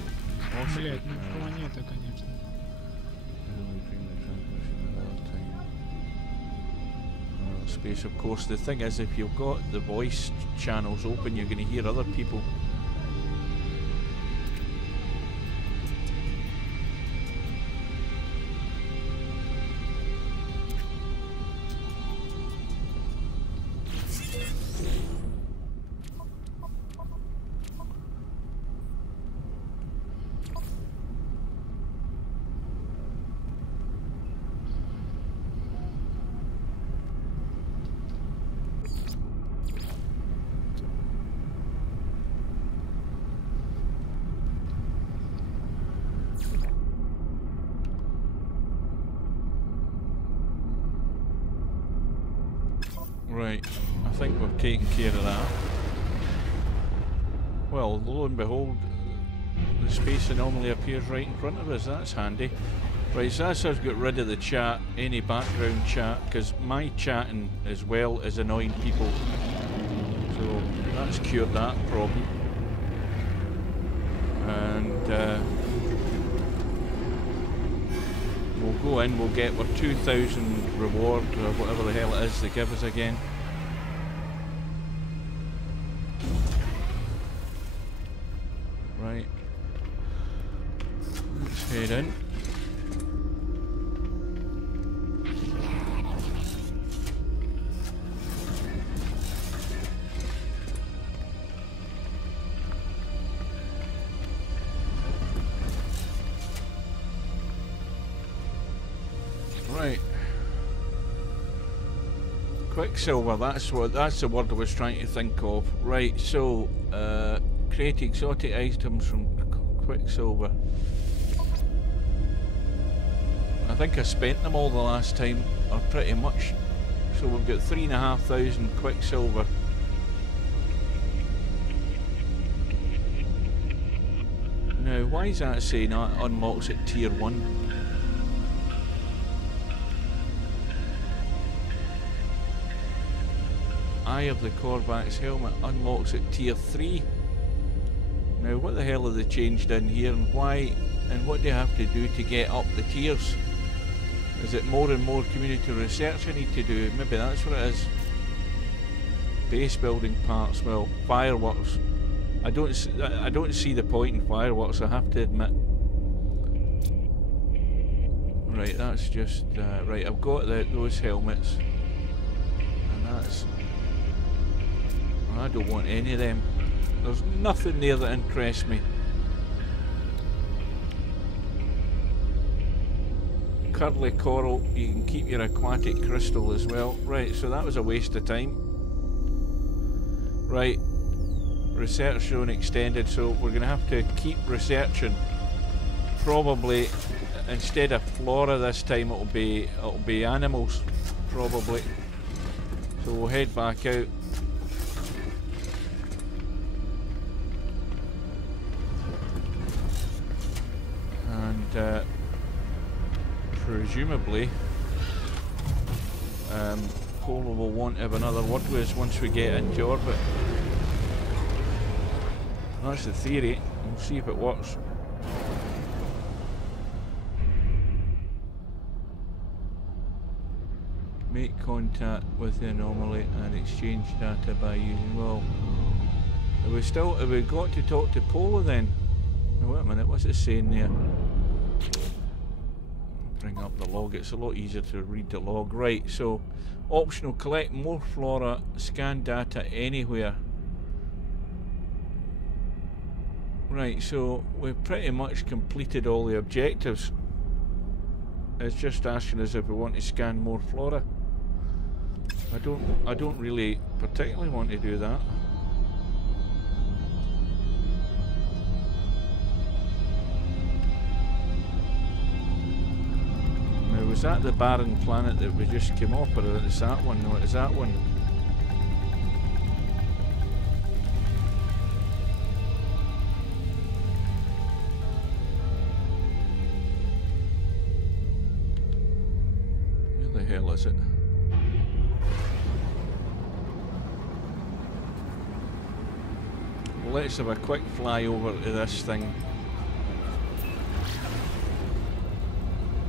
awesome. Блять, ну планета, конечно. Space, of course. The thing is, if you've got the voice channels open, you're going to hear other people. Right, I think we've taken care of that. Well, lo and behold, the space anomaly appears right in front of us. That's handy. Right, so that's us got rid of the chat, any background chat, because my chatting as well is annoying people. So that's cured that problem. And we'll go in, we'll get our 2,000 reward, or whatever the hell it is they give us again. Right. Let's head in. Right. Quicksilver, that's the word I was trying to think of. Right, so create exotic items from Quicksilver. I think I spent them all the last time, or pretty much. So we've got 3,500 Quicksilver. Now, why is that saying that unlocks at tier 1? Eye of the Korvax helmet unlocks at tier 3. Now what the hell have they changed in here, and why, and what do you have to do to get up the tiers? Is it more and more community research I need to do? Maybe that's what it is. Base building parts, well, fireworks. I don't see the point in fireworks, I have to admit. Right, that's just right. I've got those helmets, and that's. I don't want any of them. There's nothing there that interests me. Curly coral, you can keep your aquatic crystal as well. Right, so that was a waste of time. Right, research zone extended, so we're going to have to keep researching. Probably, instead of flora this time, it'll be animals, probably. So we'll head back out. and presumably Polo will want to have another word with us once we get into orbit. That's the theory. We'll see if it works. Make contact with the anomaly and exchange data by using. Well, have we got to talk to Polo then? Oh, wait a minute, what's it saying there? Bring up the log, it's a lot easier to read the log. Right, so optional, collect more flora, scan data anywhere. Right, so we've pretty much completed all the objectives. It's just asking us if we want to scan more flora. I don't really particularly want to do that. Now, was that the barren planet that we just came off, or is that one? No, it is that one. Where the hell is it? Let's have a quick fly over to this thing.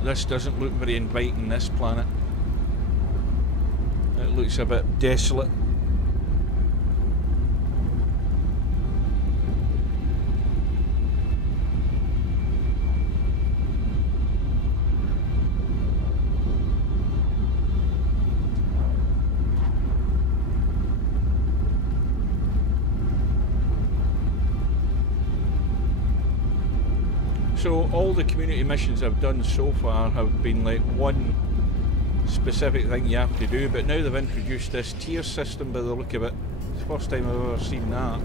This doesn't look very inviting, this planet. It looks a bit desolate. So all the community missions I've done so far have been like one specific thing you have to do, but now they've introduced this tier system by the look of it. It's the first time I've ever seen that.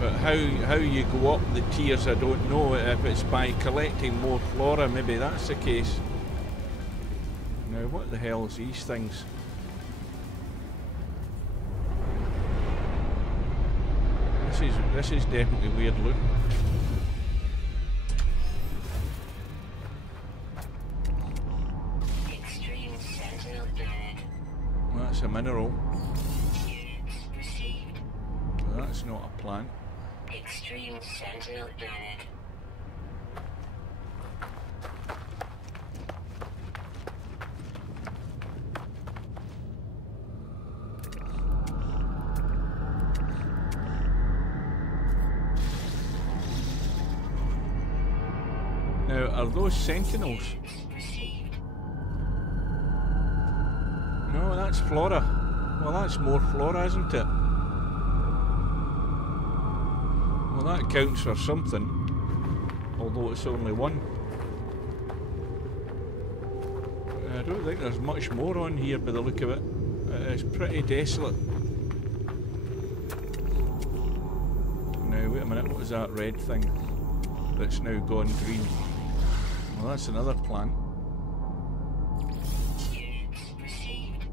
But how you go up the tiers I don't know. If it's by collecting more flora, maybe that's the case. Now what the hell is these things? This is definitely weird looking. Extreme sentinel bird. Well, that's a mineral. Units received. Well, that's not a plant. Extreme sentinel bird. Now, are those sentinels? No, that's flora. Well, that's more flora, isn't it? Well, that counts for something. Although it's only one. I don't think there's much more on here by the look of it. It's pretty desolate. Now, wait a minute, what was that red thing that's now gone green? Well, that's another plant. Units received.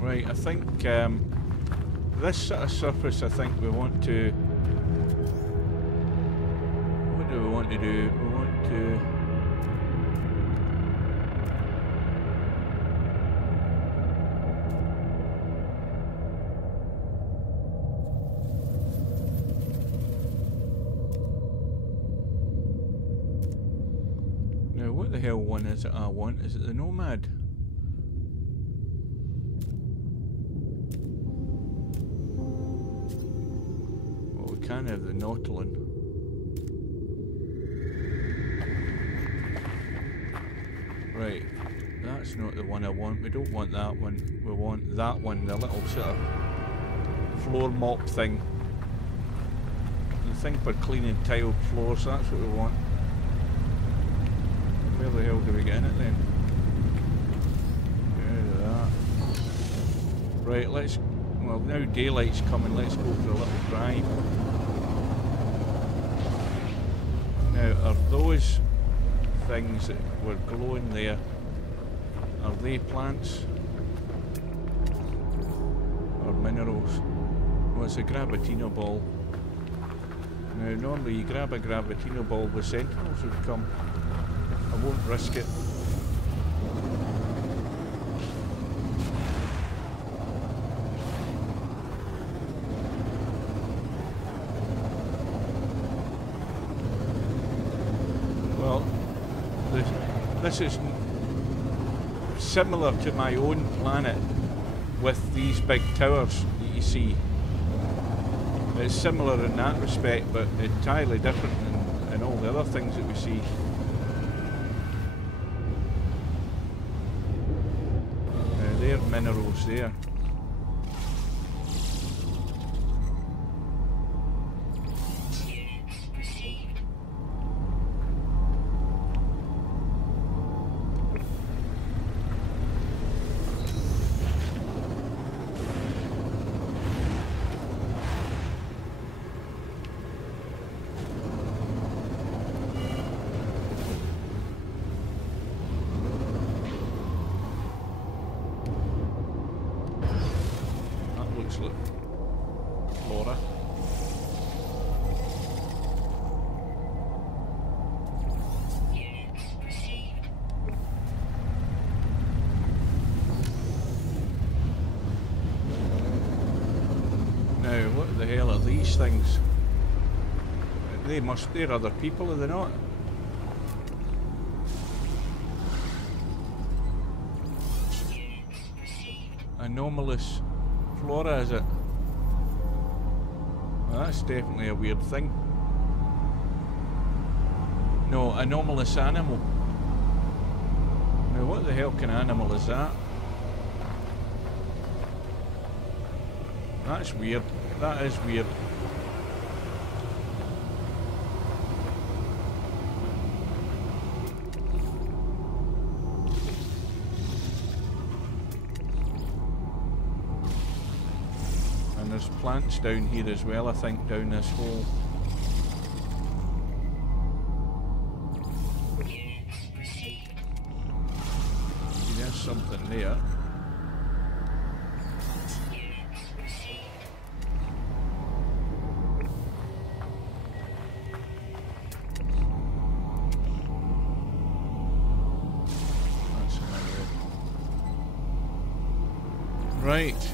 Right, I think this sort of surface, I think we want to... What do we want to do? We want to... What the hell one is it I want? Is it the Nomad? Well, we can have the Nautilin. Right, that's not the one I want. We don't want that one. We want that one, the little sort of floor mop thing. The thing for cleaning tiled floors, that's what we want. Where the hell do we get in it then? Get out of that. Right, let's... Well, now daylight's coming, let's go for a little drive. Now, are those... things that were glowing there. Are they plants? Or minerals? Oh, it's a Gravitino ball. Now, normally you grab a Gravitino ball, the sentinels would come. I won't risk it. Well, this is similar to my own planet with these big towers that you see. It's similar in that respect, but entirely different in all the other things that we see. There are minerals there. Flora. Now, what the hell are these things? They're other people, are they not? Anomalous flora, is it? Well, that's definitely a weird thing. No, anomalous animal. Now, what the hell kind of animal is that? That's weird. That is weird. There's plants down here as well, I think, down this hole. See, there's something there. That's another. Right.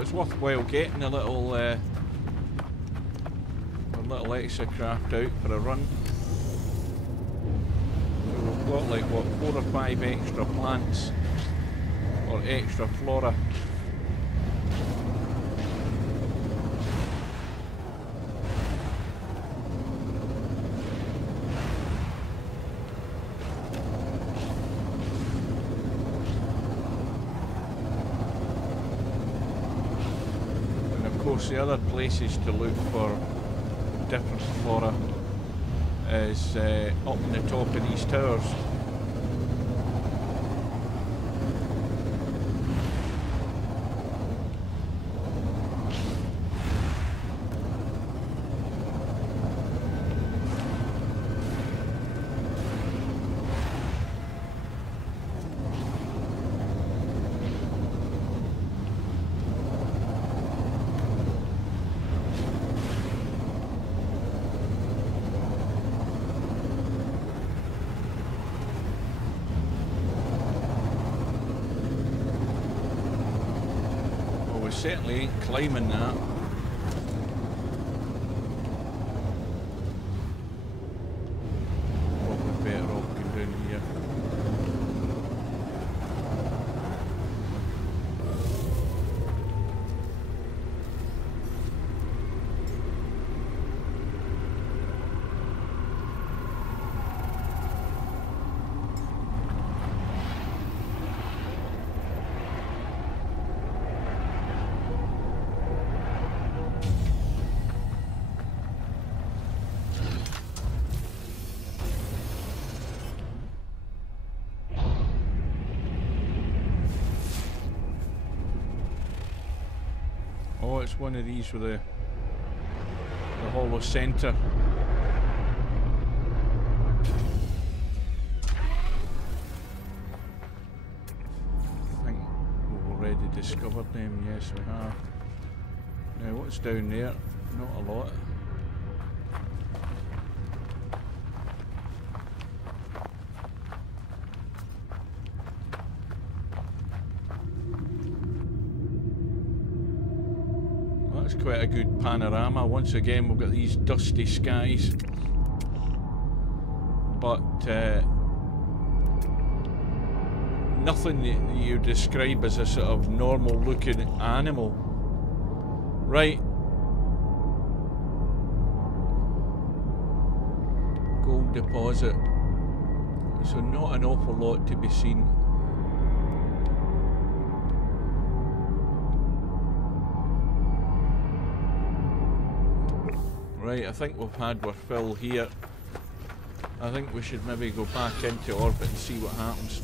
It's worthwhile getting a little extra craft out for a run. So we've got like what, 4 or 5 extra plants or extra flora. The other places to look for different flora is up on the top of these towers. Certainly ain't climbing that. Probably better off going down here. one of these with the hollow centre. I think we've already discovered them. Yes, we have. Now, what's down there? Not a lot. That's quite a good panorama. Once again, we've got these dusty skies, but nothing that you describe as a sort of normal looking animal. Right. Gold deposit. So not an awful lot to be seen. Right, I think we've had our fill here. I think we should maybe go back into orbit and see what happens.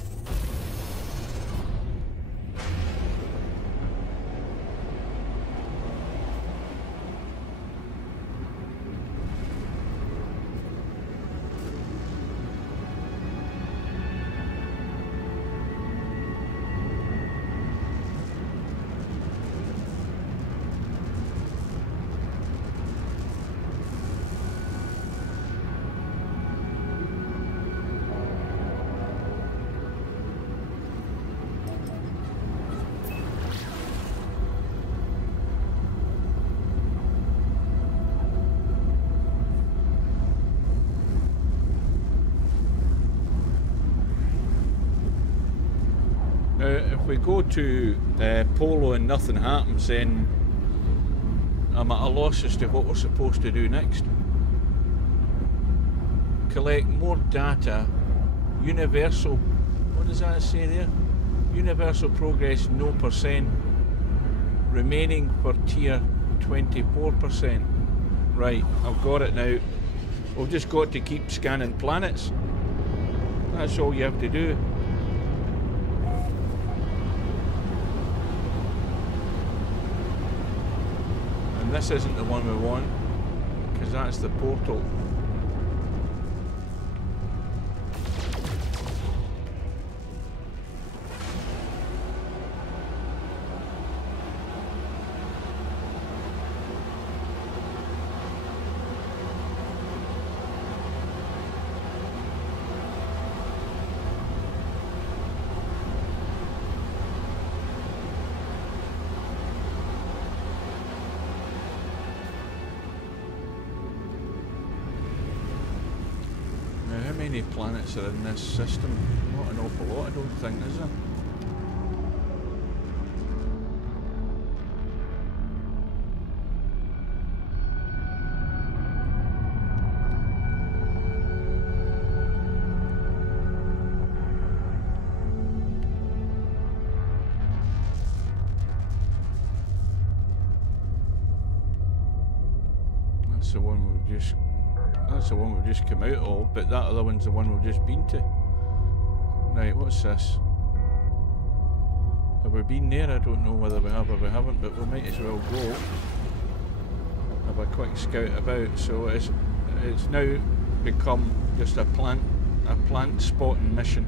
If we go to Polo and nothing happens, then I'm at a loss as to what we're supposed to do next. Collect more data. Universal. What does that say there? Universal progress, no %. Remaining for tier 24%. Right, I've got it now. We've just got to keep scanning planets. That's all you have to do. And this isn't the one we want, because that's the portal. How many planets are in this system? Not an awful lot, I don't think, is there? That's the one we've just... That's the one we've just come out of, but that other one's the one we've just been to. Right, what's this? Have we been there? I don't know whether we have or we haven't, but we might as well go. Have a quick scout about. So it's now become just a plant spotting mission.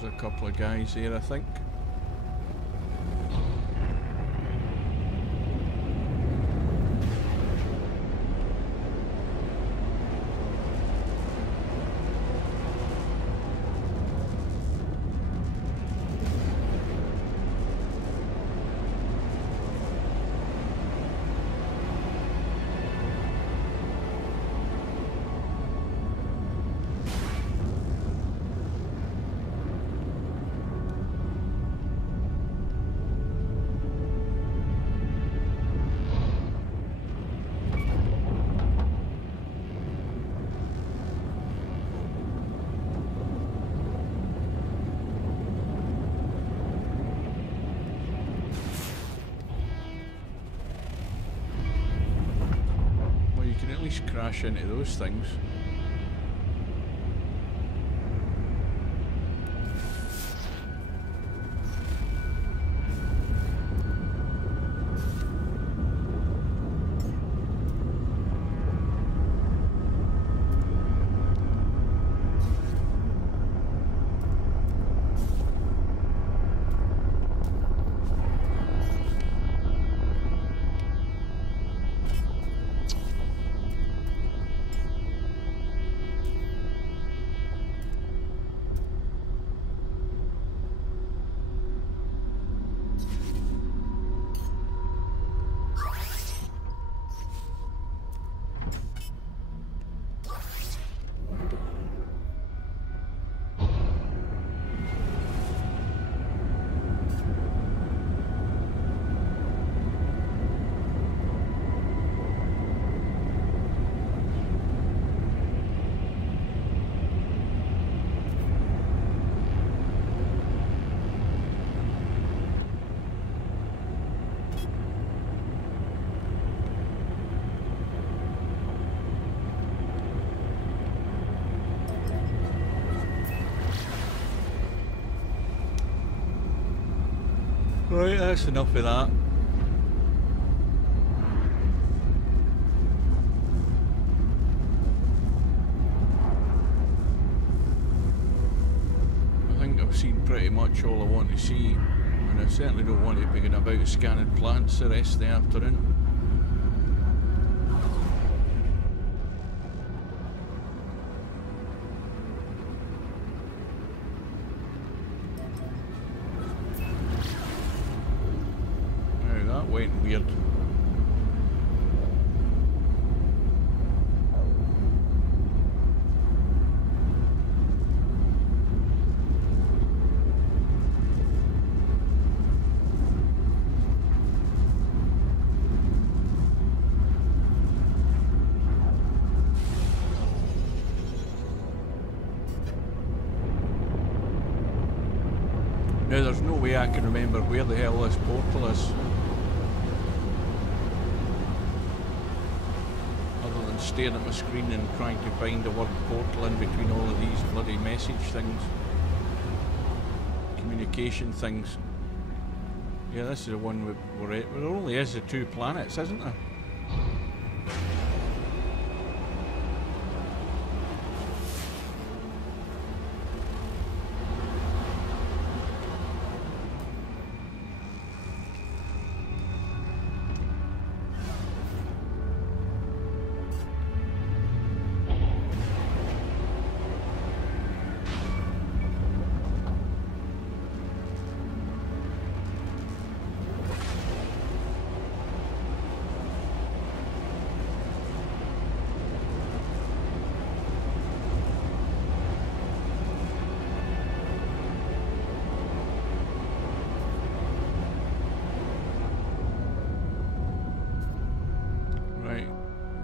There's a couple of guys there, I think. Crash into those things. Right, that's enough of that. I think I've seen pretty much all I want to see, and I certainly don't want to be going about scanning plants the rest of the afternoon. Went weird. Now there's no way I can remember where the hell this portal is. Staring at my screen and trying to find the word portal in between all of these bloody message things. Communication things. Yeah, this is the one we're at. There only is the 2 planets, isn't there?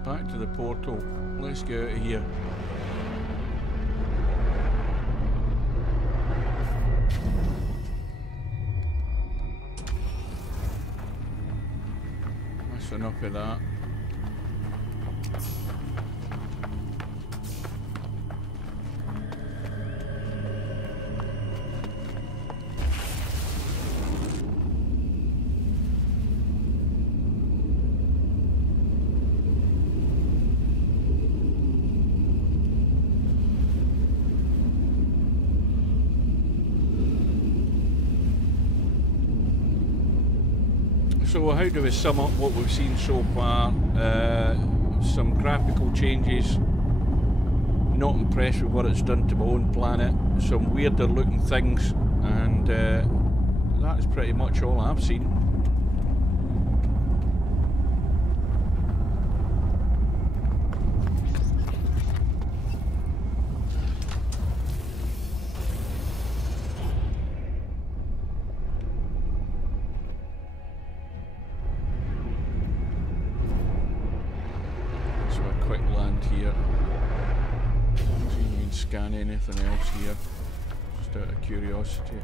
Back to the portal. Let's get out of here. That's enough of that. So how do we sum up what we've seen so far? Some graphical changes. Not impressed with what it's done to my own planet. Some weirder looking things, and that is pretty much all I've seen. So a quick land here. See if we can scan anything else here, just out of curiosity.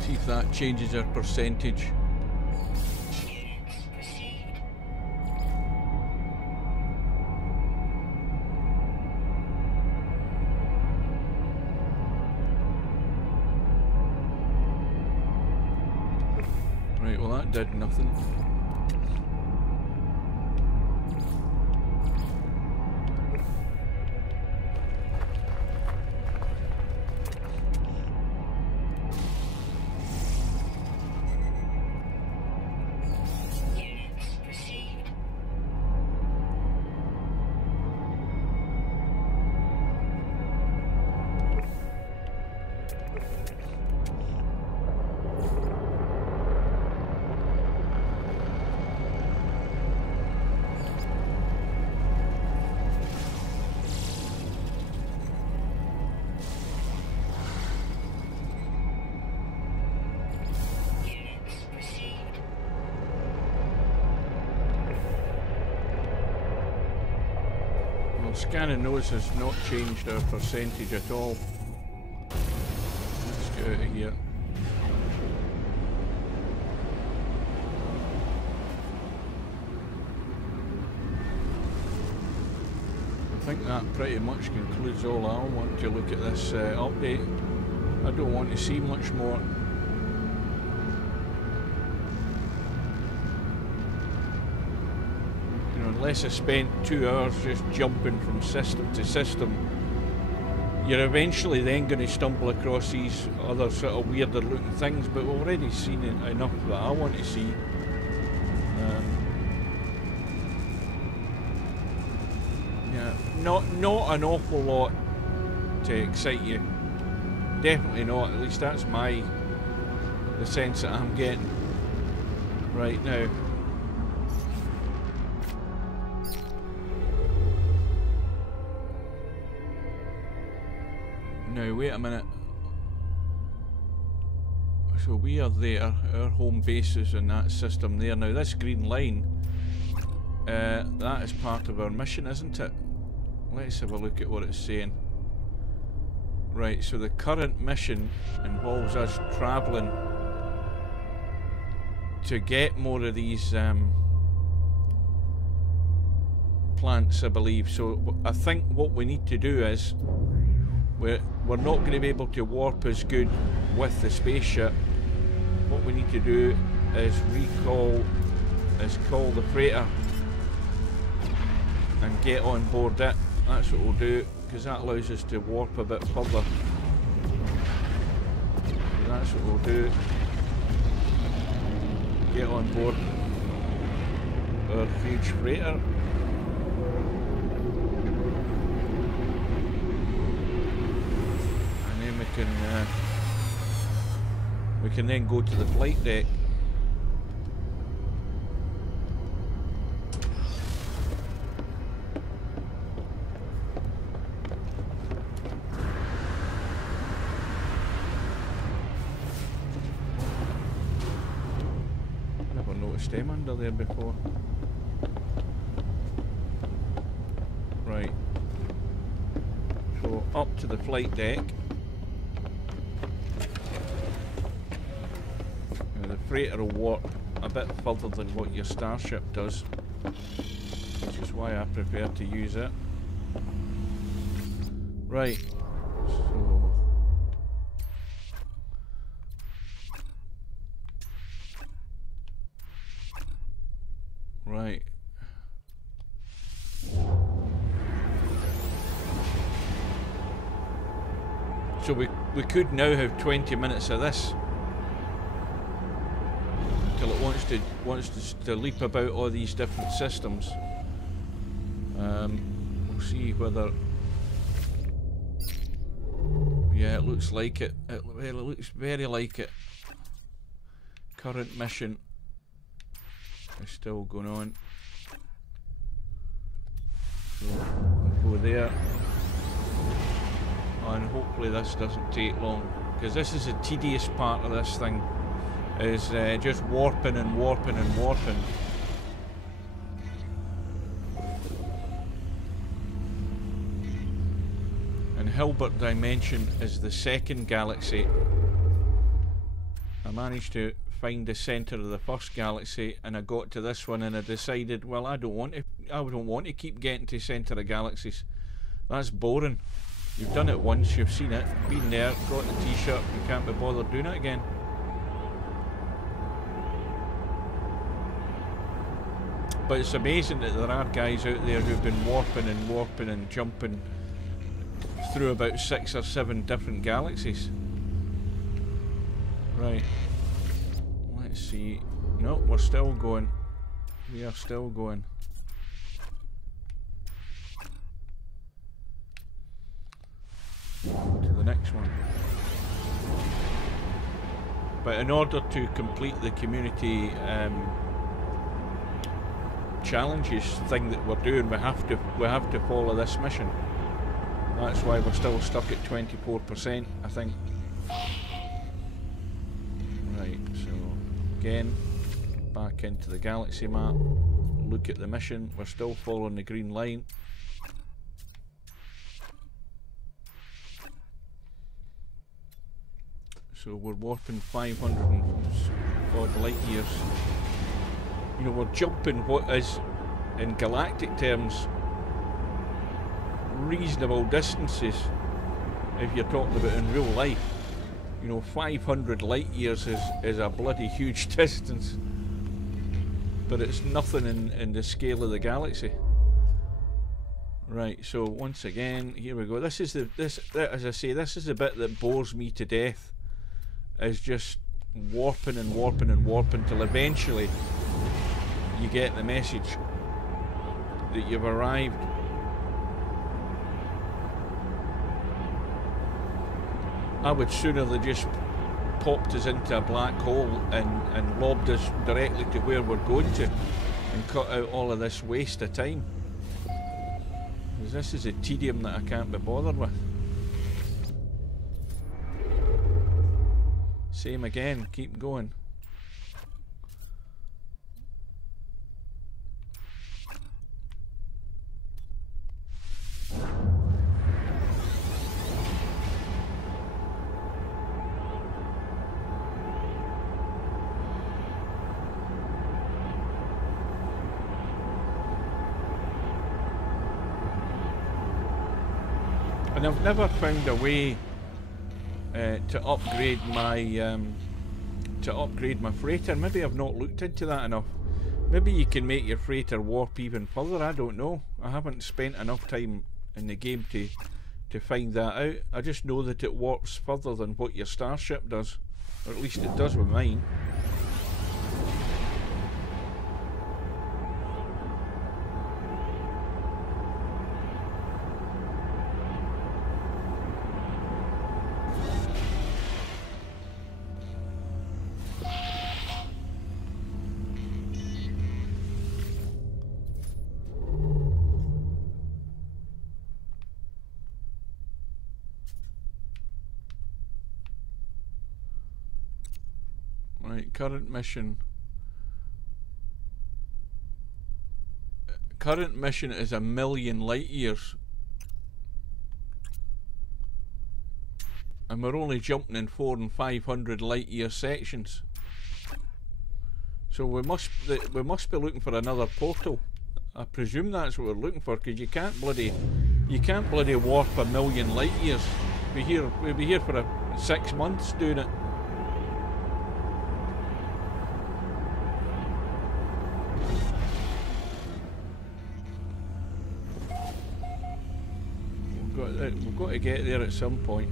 See if that changes our percentage. Units received. Right, well that did nothing. Units received. Units received. Well, scanning those has not changed our percentage at all. Let's get out of here. I think that pretty much concludes all I want to look at this update. I don't want to see much more. You know, unless I spent 2 hours just jumping from system to system, you're eventually then going to stumble across these other sort of weirder looking things, but we've already seen enough that I want to see. Yeah, not an awful lot to excite you. Definitely not. At least that's the sense that I'm getting right now. Now wait a minute. So we are there. Our home base is in that system there. Now this green line, that is part of our mission, isn't it? Let's have a look at what it's saying. Right, so the current mission involves us travelling to get more of these plants, I believe. So I think what we need to do is we're not going to be able to warp as good with the spaceship. What we need to do is call the freighter and get on board it. That's what we'll do, because that allows us to warp a bit further. So that's what we'll do. Get on board our huge freighter. And then we can then go to the flight deck. Them under there before. Right. So up to the flight deck. Now the freighter will warp a bit further than what your starship does, which is why I prefer to use it. Right. So right. So we could now have 20 minutes of this until it wants to leap about all these different systems. We'll see whether. Yeah, it looks like it. Well, it looks very like it. Current mission is still going on. So we'll go there. And hopefully this doesn't take long, because this is a tedious part of this thing, is just warping and warping and warping. And Hilbert Dimension is the second galaxy. I managed to find the centre of the first galaxy, and I got to this one and I decided, well, I don't want to keep getting to centre of galaxies. That's boring. You've done it once, you've seen it, been there, got the t-shirt, you can't be bothered doing it again. But it's amazing that there are guys out there who've been warping and warping and jumping through about 6 or 7 different galaxies. Right. Let's see. No, we're still going. We are still going. To the next one. But in order to complete the community challenges thing that we're doing, we have to follow this mission. That's why we're still stuck at 24%, I think. Right, so again, back into the galaxy map, look at the mission, we're still following the green line. So we're warping 500 and odd light years. You know, we're jumping what is, in galactic terms, reasonable distances if you're talking about in real life. You know, 500 light years is a bloody huge distance. But it's nothing in the scale of the galaxy. Right, so once again, here we go. This is as I say, this is the bit that bores me to death. Is just warping and warping and warping till eventually you get the message that you've arrived. I would sooner they just popped us into a black hole and lobbed us directly to where we're going to and cut out all of this waste of time. Because this is a tedium that I can't be bothered with. Same again, keep going. And I've never found a way to upgrade my freighter. Maybe I've not looked into that enough. Maybe you can make your freighter warp even further. I don't know. I haven't spent enough time in the game to find that out. I just know that it warps further than what your starship does, or at least it does with mine. Right, current mission. Current mission is 1,000,000 light years. And we're only jumping in 400 and 500 light year sections. So we must be looking for another portal. I presume that's what we're looking for, because you can't bloody warp 1,000,000 light years. We'll be here for 6 months doing it. We've got to get there at some point.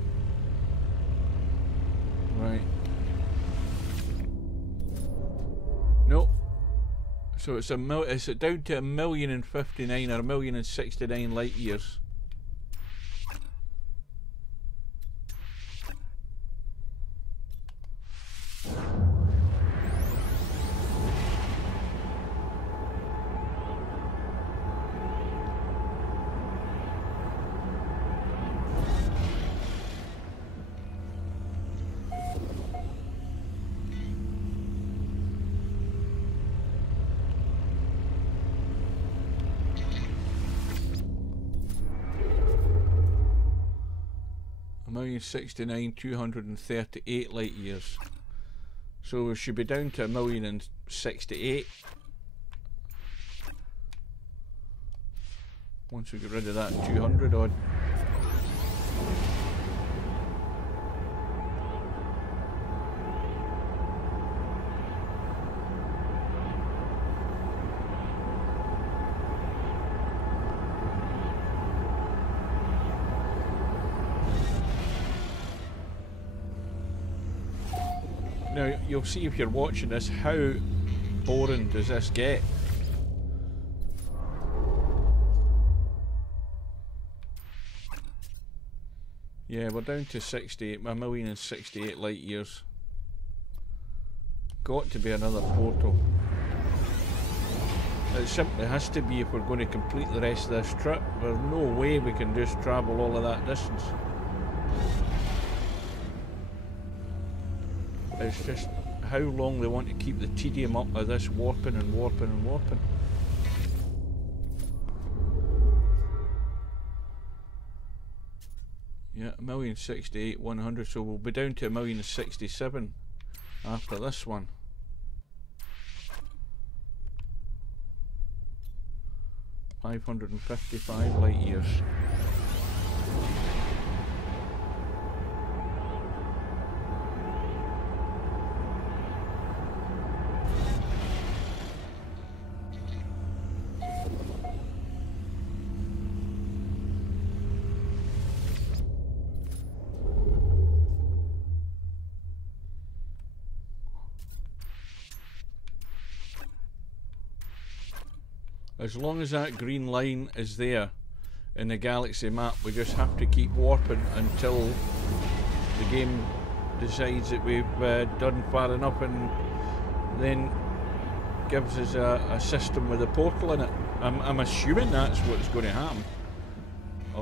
So it's is it down to 1,059 or 1,069 light years? A 1,069,238 light years. So we should be down to 1,068 once we get rid of that 200 odd. Now, you'll see if you're watching this, how boring does this get? Yeah, we're down to 68, 1,068 light years. Got to be another portal. It simply has to be if we're going to complete the rest of this trip. There's no way we can just travel all of that distance. It's just how long they want to keep the tedium up of this warping and warping and warping. Yeah, 1,068,100, so we'll be down to 1,067 after this one. $555 light years. As long as that green line is there in the galaxy map, we just have to keep warping until the game decides that we've done far enough and then gives us a system with a portal in it. I'm assuming that's what's going to happen. I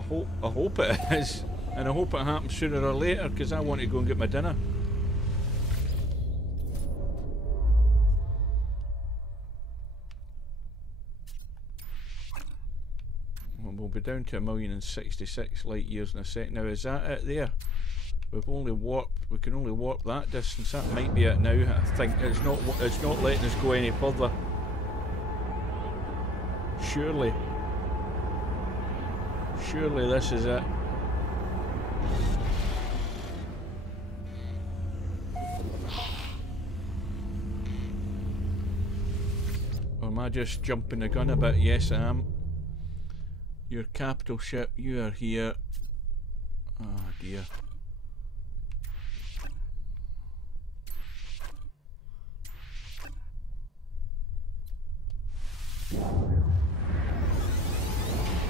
hope it is, and I hope it happens sooner or later, because I want to go and get my dinner. We'll be down to 1,066 light years in a sec. Now, is that it there? We've only warped. We can only warp that distance. That might be it now. I think it's not. It's not letting us go any further. Surely. Surely this is it. Or am I just jumping the gun a bit? Yes, I am. Your capital ship, you are here. Oh dear.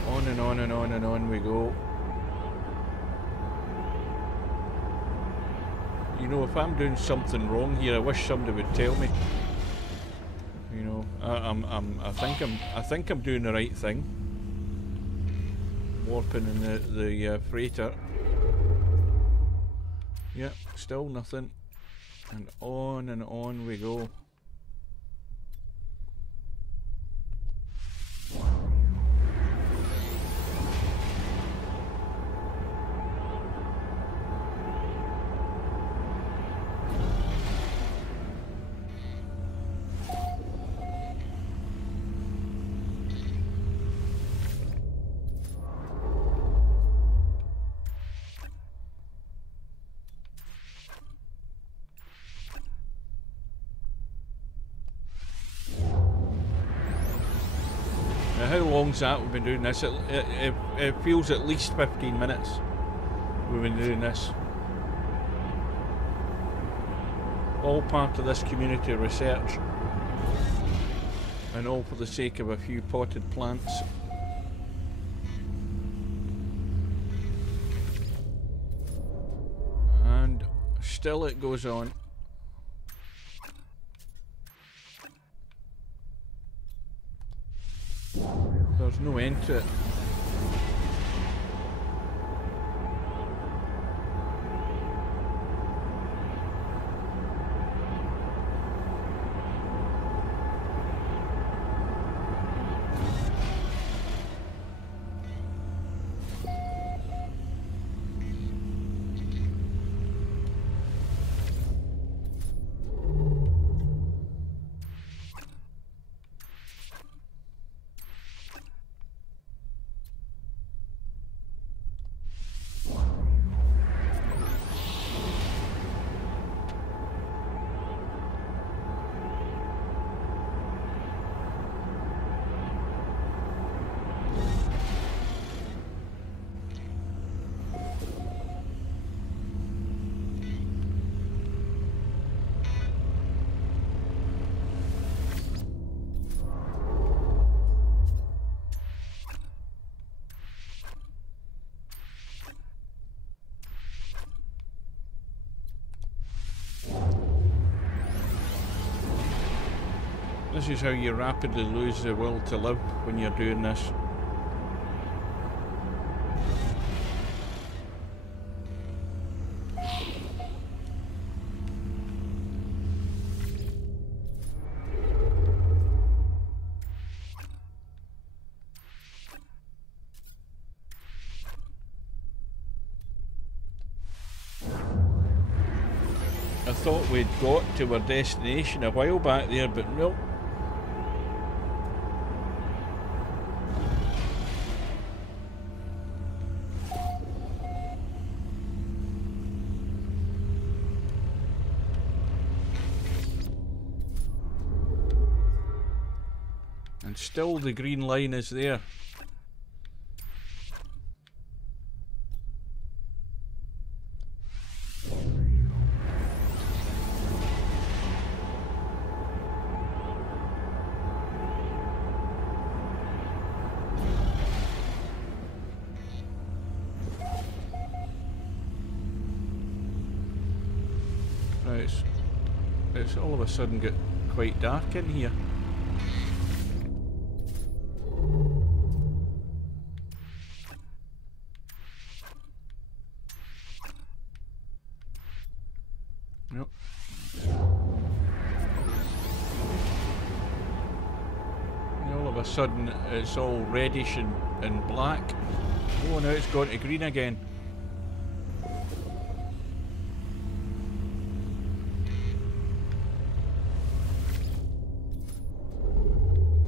On and on and on and on we go. You know, if I'm doing something wrong here, I wish somebody would tell me. You know, I think I'm doing the right thing. Warping in the freighter. Yep, still nothing. And on we go. How long's that we've been doing this? It feels at least 15 minutes we've been doing this. All part of this community research. And all for the sake of a few potted plants. And still it goes on. There's no end to it. This is how you rapidly lose the will to live when you're doing this. I thought we'd got to our destination a while back there, but nope. And still the green line is there. Right, it's all of a sudden got quite dark in here. Nope. And all of a sudden it's all reddish and black. Oh, now it's gone to green again.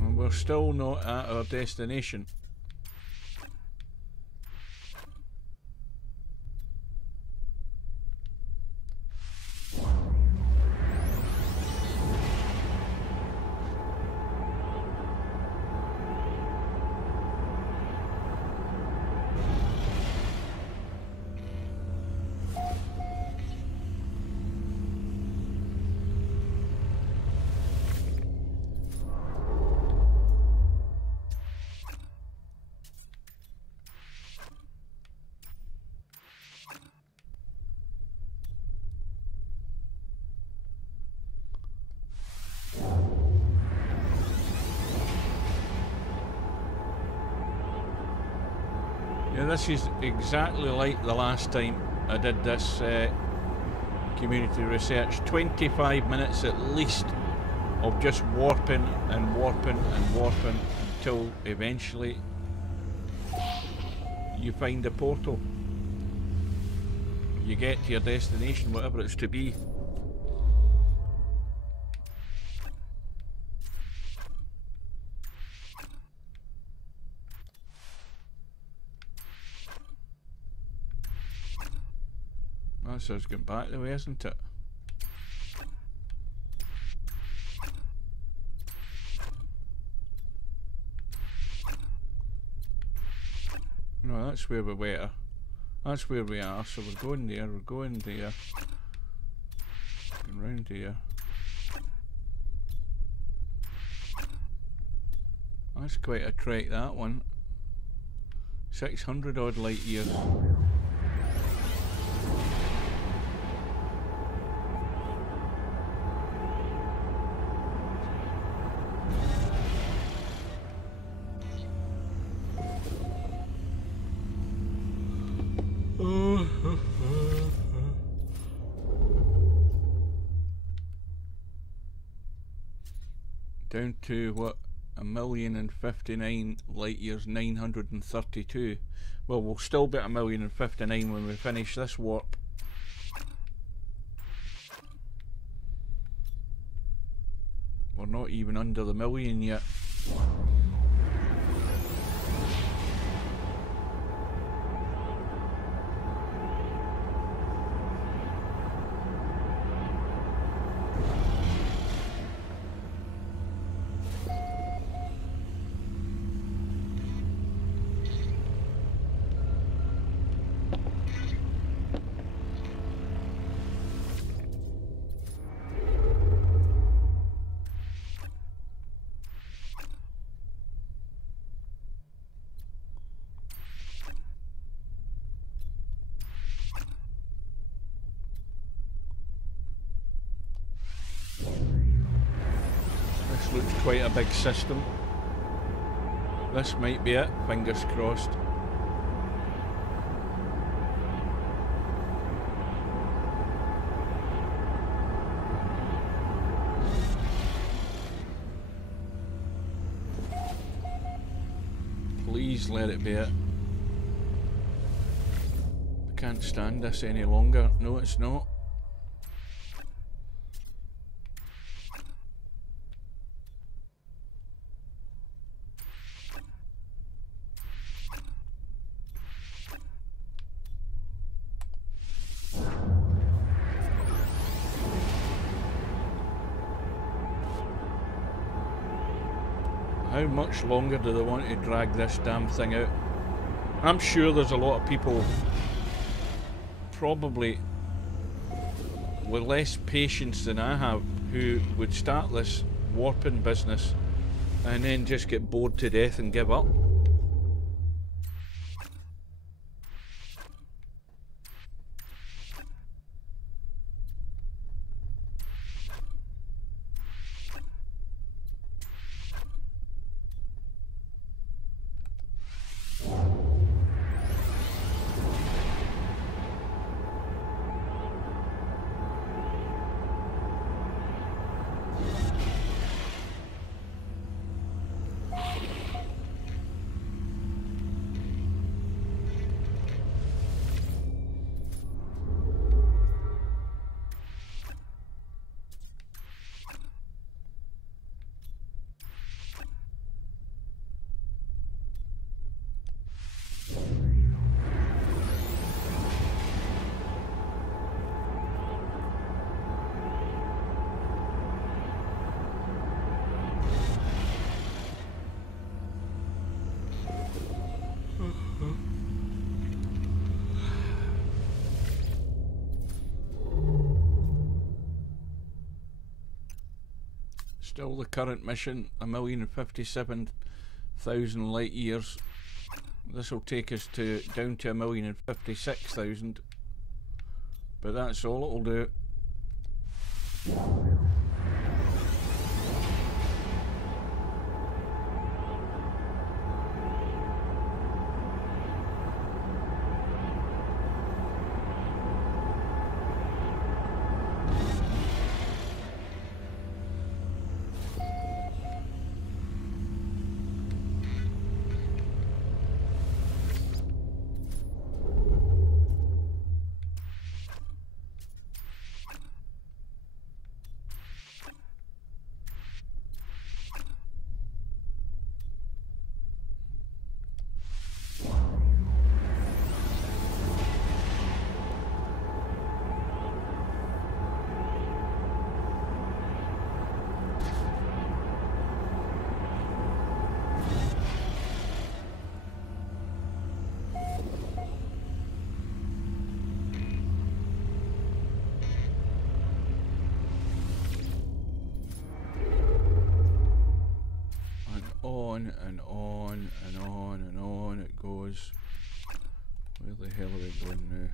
And we're still not at our destination. Yeah, this is exactly like the last time I did this community research. 25 minutes at least of just warping and warping and warping until eventually you find a portal. You get to your destination, whatever it's to be. So it's getting back the way, isn't it? No, that's where we were. That's where we are. So we're going there. We're going there. Going round here. That's quite a trek, that one. 600 odd light years. Down to what? 1,059 light years, 932. Well, we'll still be at 1,059 when we finish this warp. We're not even under the million yet. Looks quite a big system. This might be it, fingers crossed. Please let it be it. I can't stand this any longer. No, it's not. How much longer do they want to drag this damn thing out? I'm sure there's a lot of people probably with less patience than I have who would start this warping business and then just get bored to death and give up. Still the current mission, 1,057,000 light years. This will take us to down to 1,056,000, but that's all it'll do. on and on and on and on it goes. Where the hell are we going now?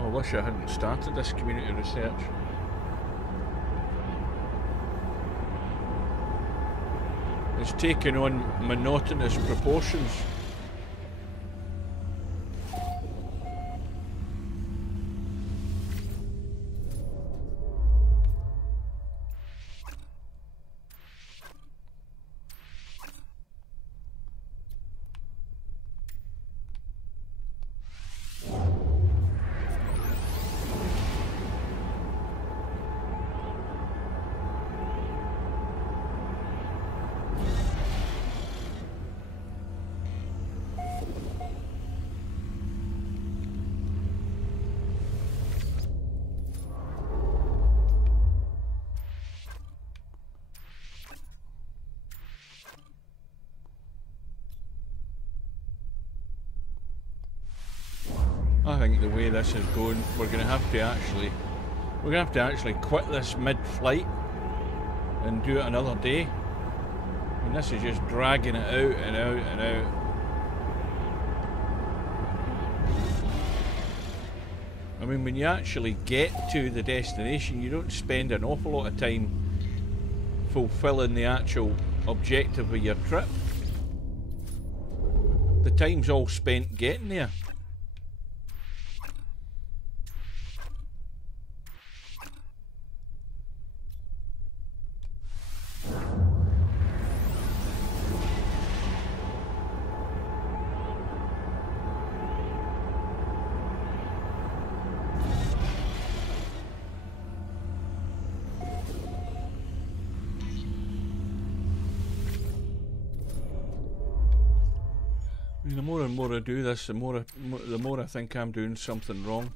Oh, I wish I hadn't started this community research. It's taken on monotonous proportions. I think the way this is going, we're going to have to actually quit this mid-flight and do it another day. I mean, this is just dragging it out and out and out. I mean, when you actually get to the destination, you don't spend an awful lot of time fulfilling the actual objective of your trip. The time's all spent getting there. The more and more I do this, the more I think I'm doing something wrong.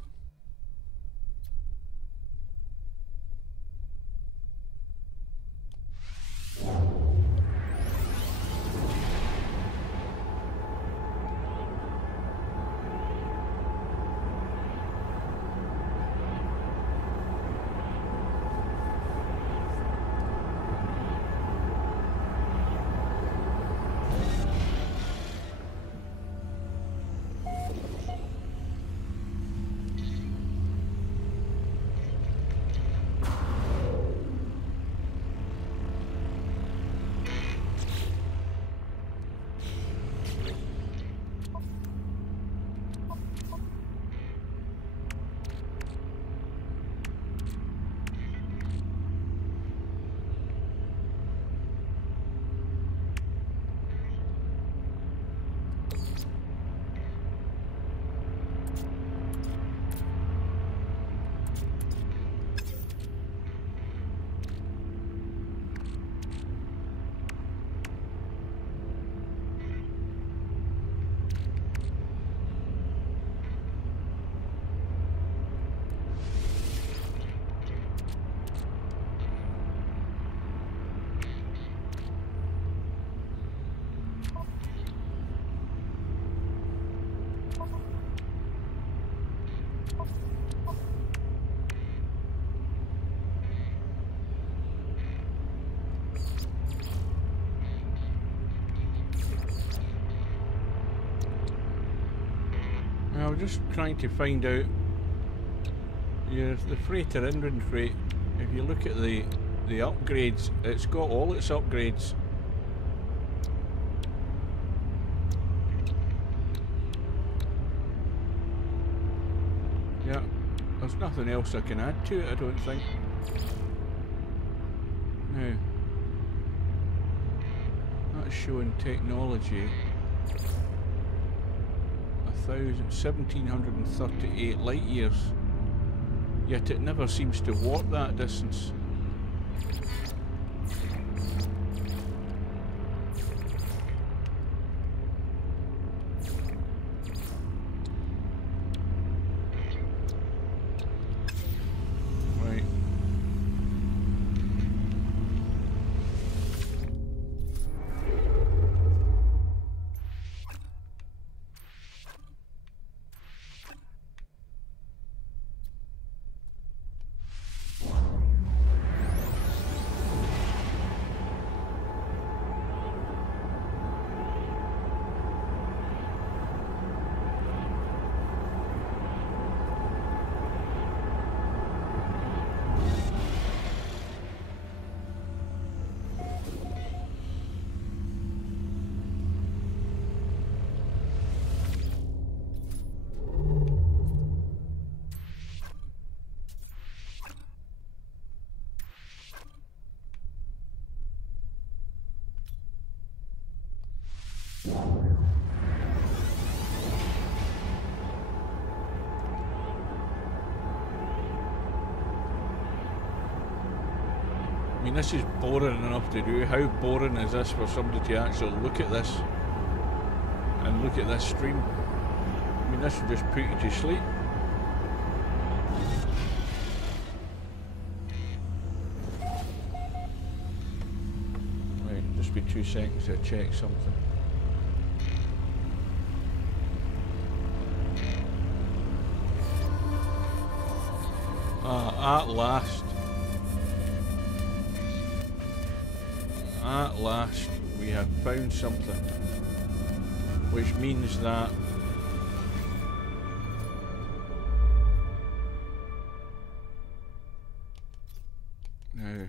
I was just trying to find out the freighter inventory. If you look at the upgrades, it's got all its upgrades. Yeah, there's nothing else I can add to it, I don't think. Now, that's showing technology. 1,738 light years, yet it never seems to warp that distance. Right. I mean, this is boring enough to do. How boring is this for somebody to actually look at this and look at this stream? I mean, this will just put you to sleep. Right, just be 2 seconds to check something. At last. At last, we have found something. Which means that now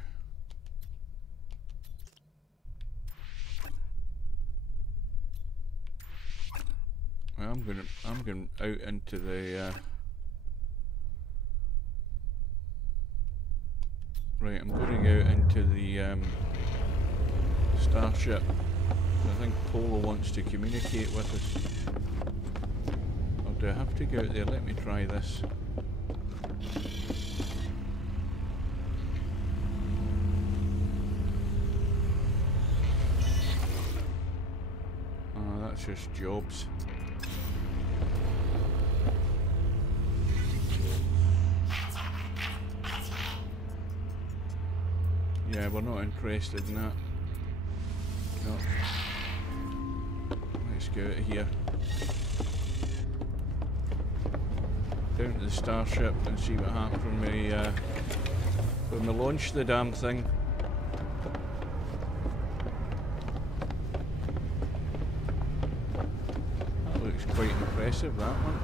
I'm going out into the right, I'm going out into the starship. I think Polo wants to communicate with us. Or do I have to go out there? Let me try this. Oh, that's just jobs. Yeah, we're not interested in that. No. Let's go out of here. Down to the starship and see what happens when we launch the damn thing. That looks quite impressive, that one.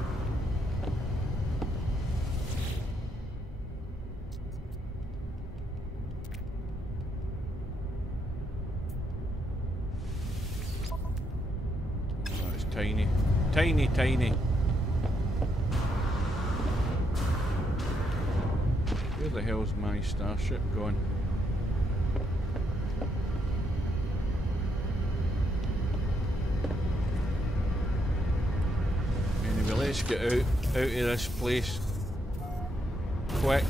Tiny. Tiny, tiny. Where the hell's my starship going? Anyway, let's get out of this place. Quick.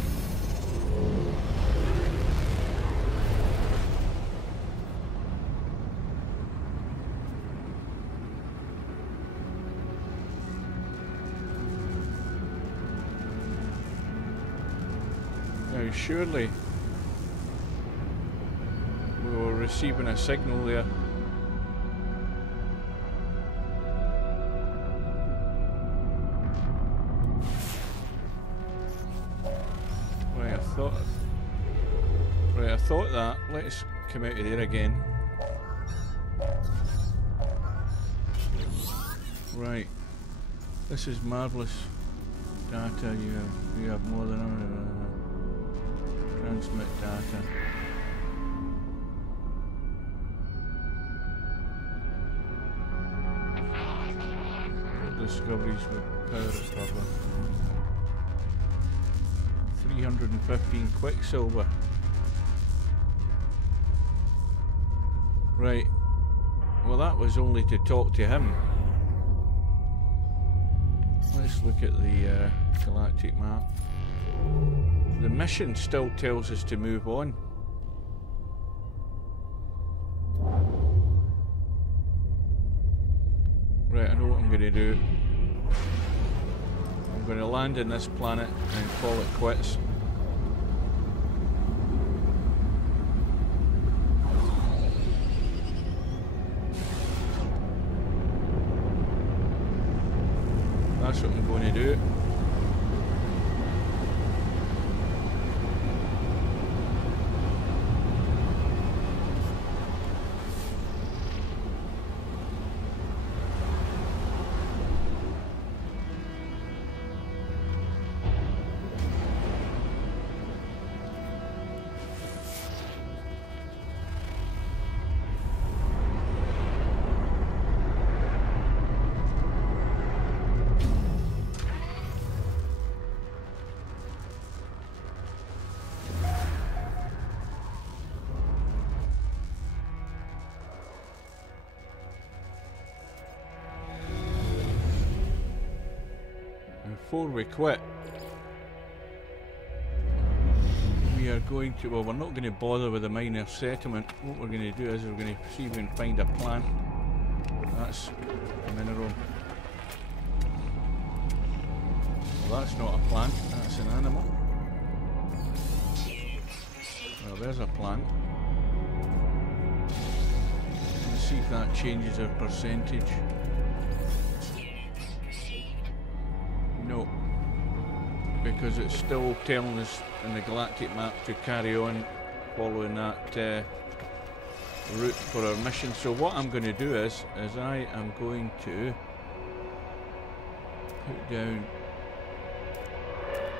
Now, surely we were receiving a signal there. Right, I thought that. Let's come out of there again. Right, this is marvellous data. You have more than transmit data. Discoveries with power recover. 315 quicksilver. Right. Well, that was only to talk to him. Let's look at the galactic map. The mission still tells us to move on. Right, I know what I'm going to do. I'm going to land on this planet and call it quits. That's what I'm going to do. Before we quit, we are going to, well, we're not going to bother with the minor settlement. What we're going to do is we're going to see if we can find a plant. That's a mineral. Well, that's not a plant, that's an animal. Well, there's a plant. Let's see if that changes our percentage. No, because it's still telling us in the galactic map to carry on following that route for our mission. So what I'm going to do is I am going to put down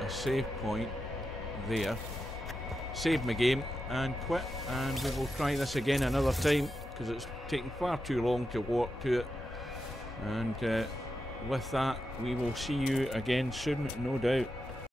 a save point there, save my game and quit, and we will try this again another time because it's taking far too long to walk to it. And with that, we will see you again soon, no doubt.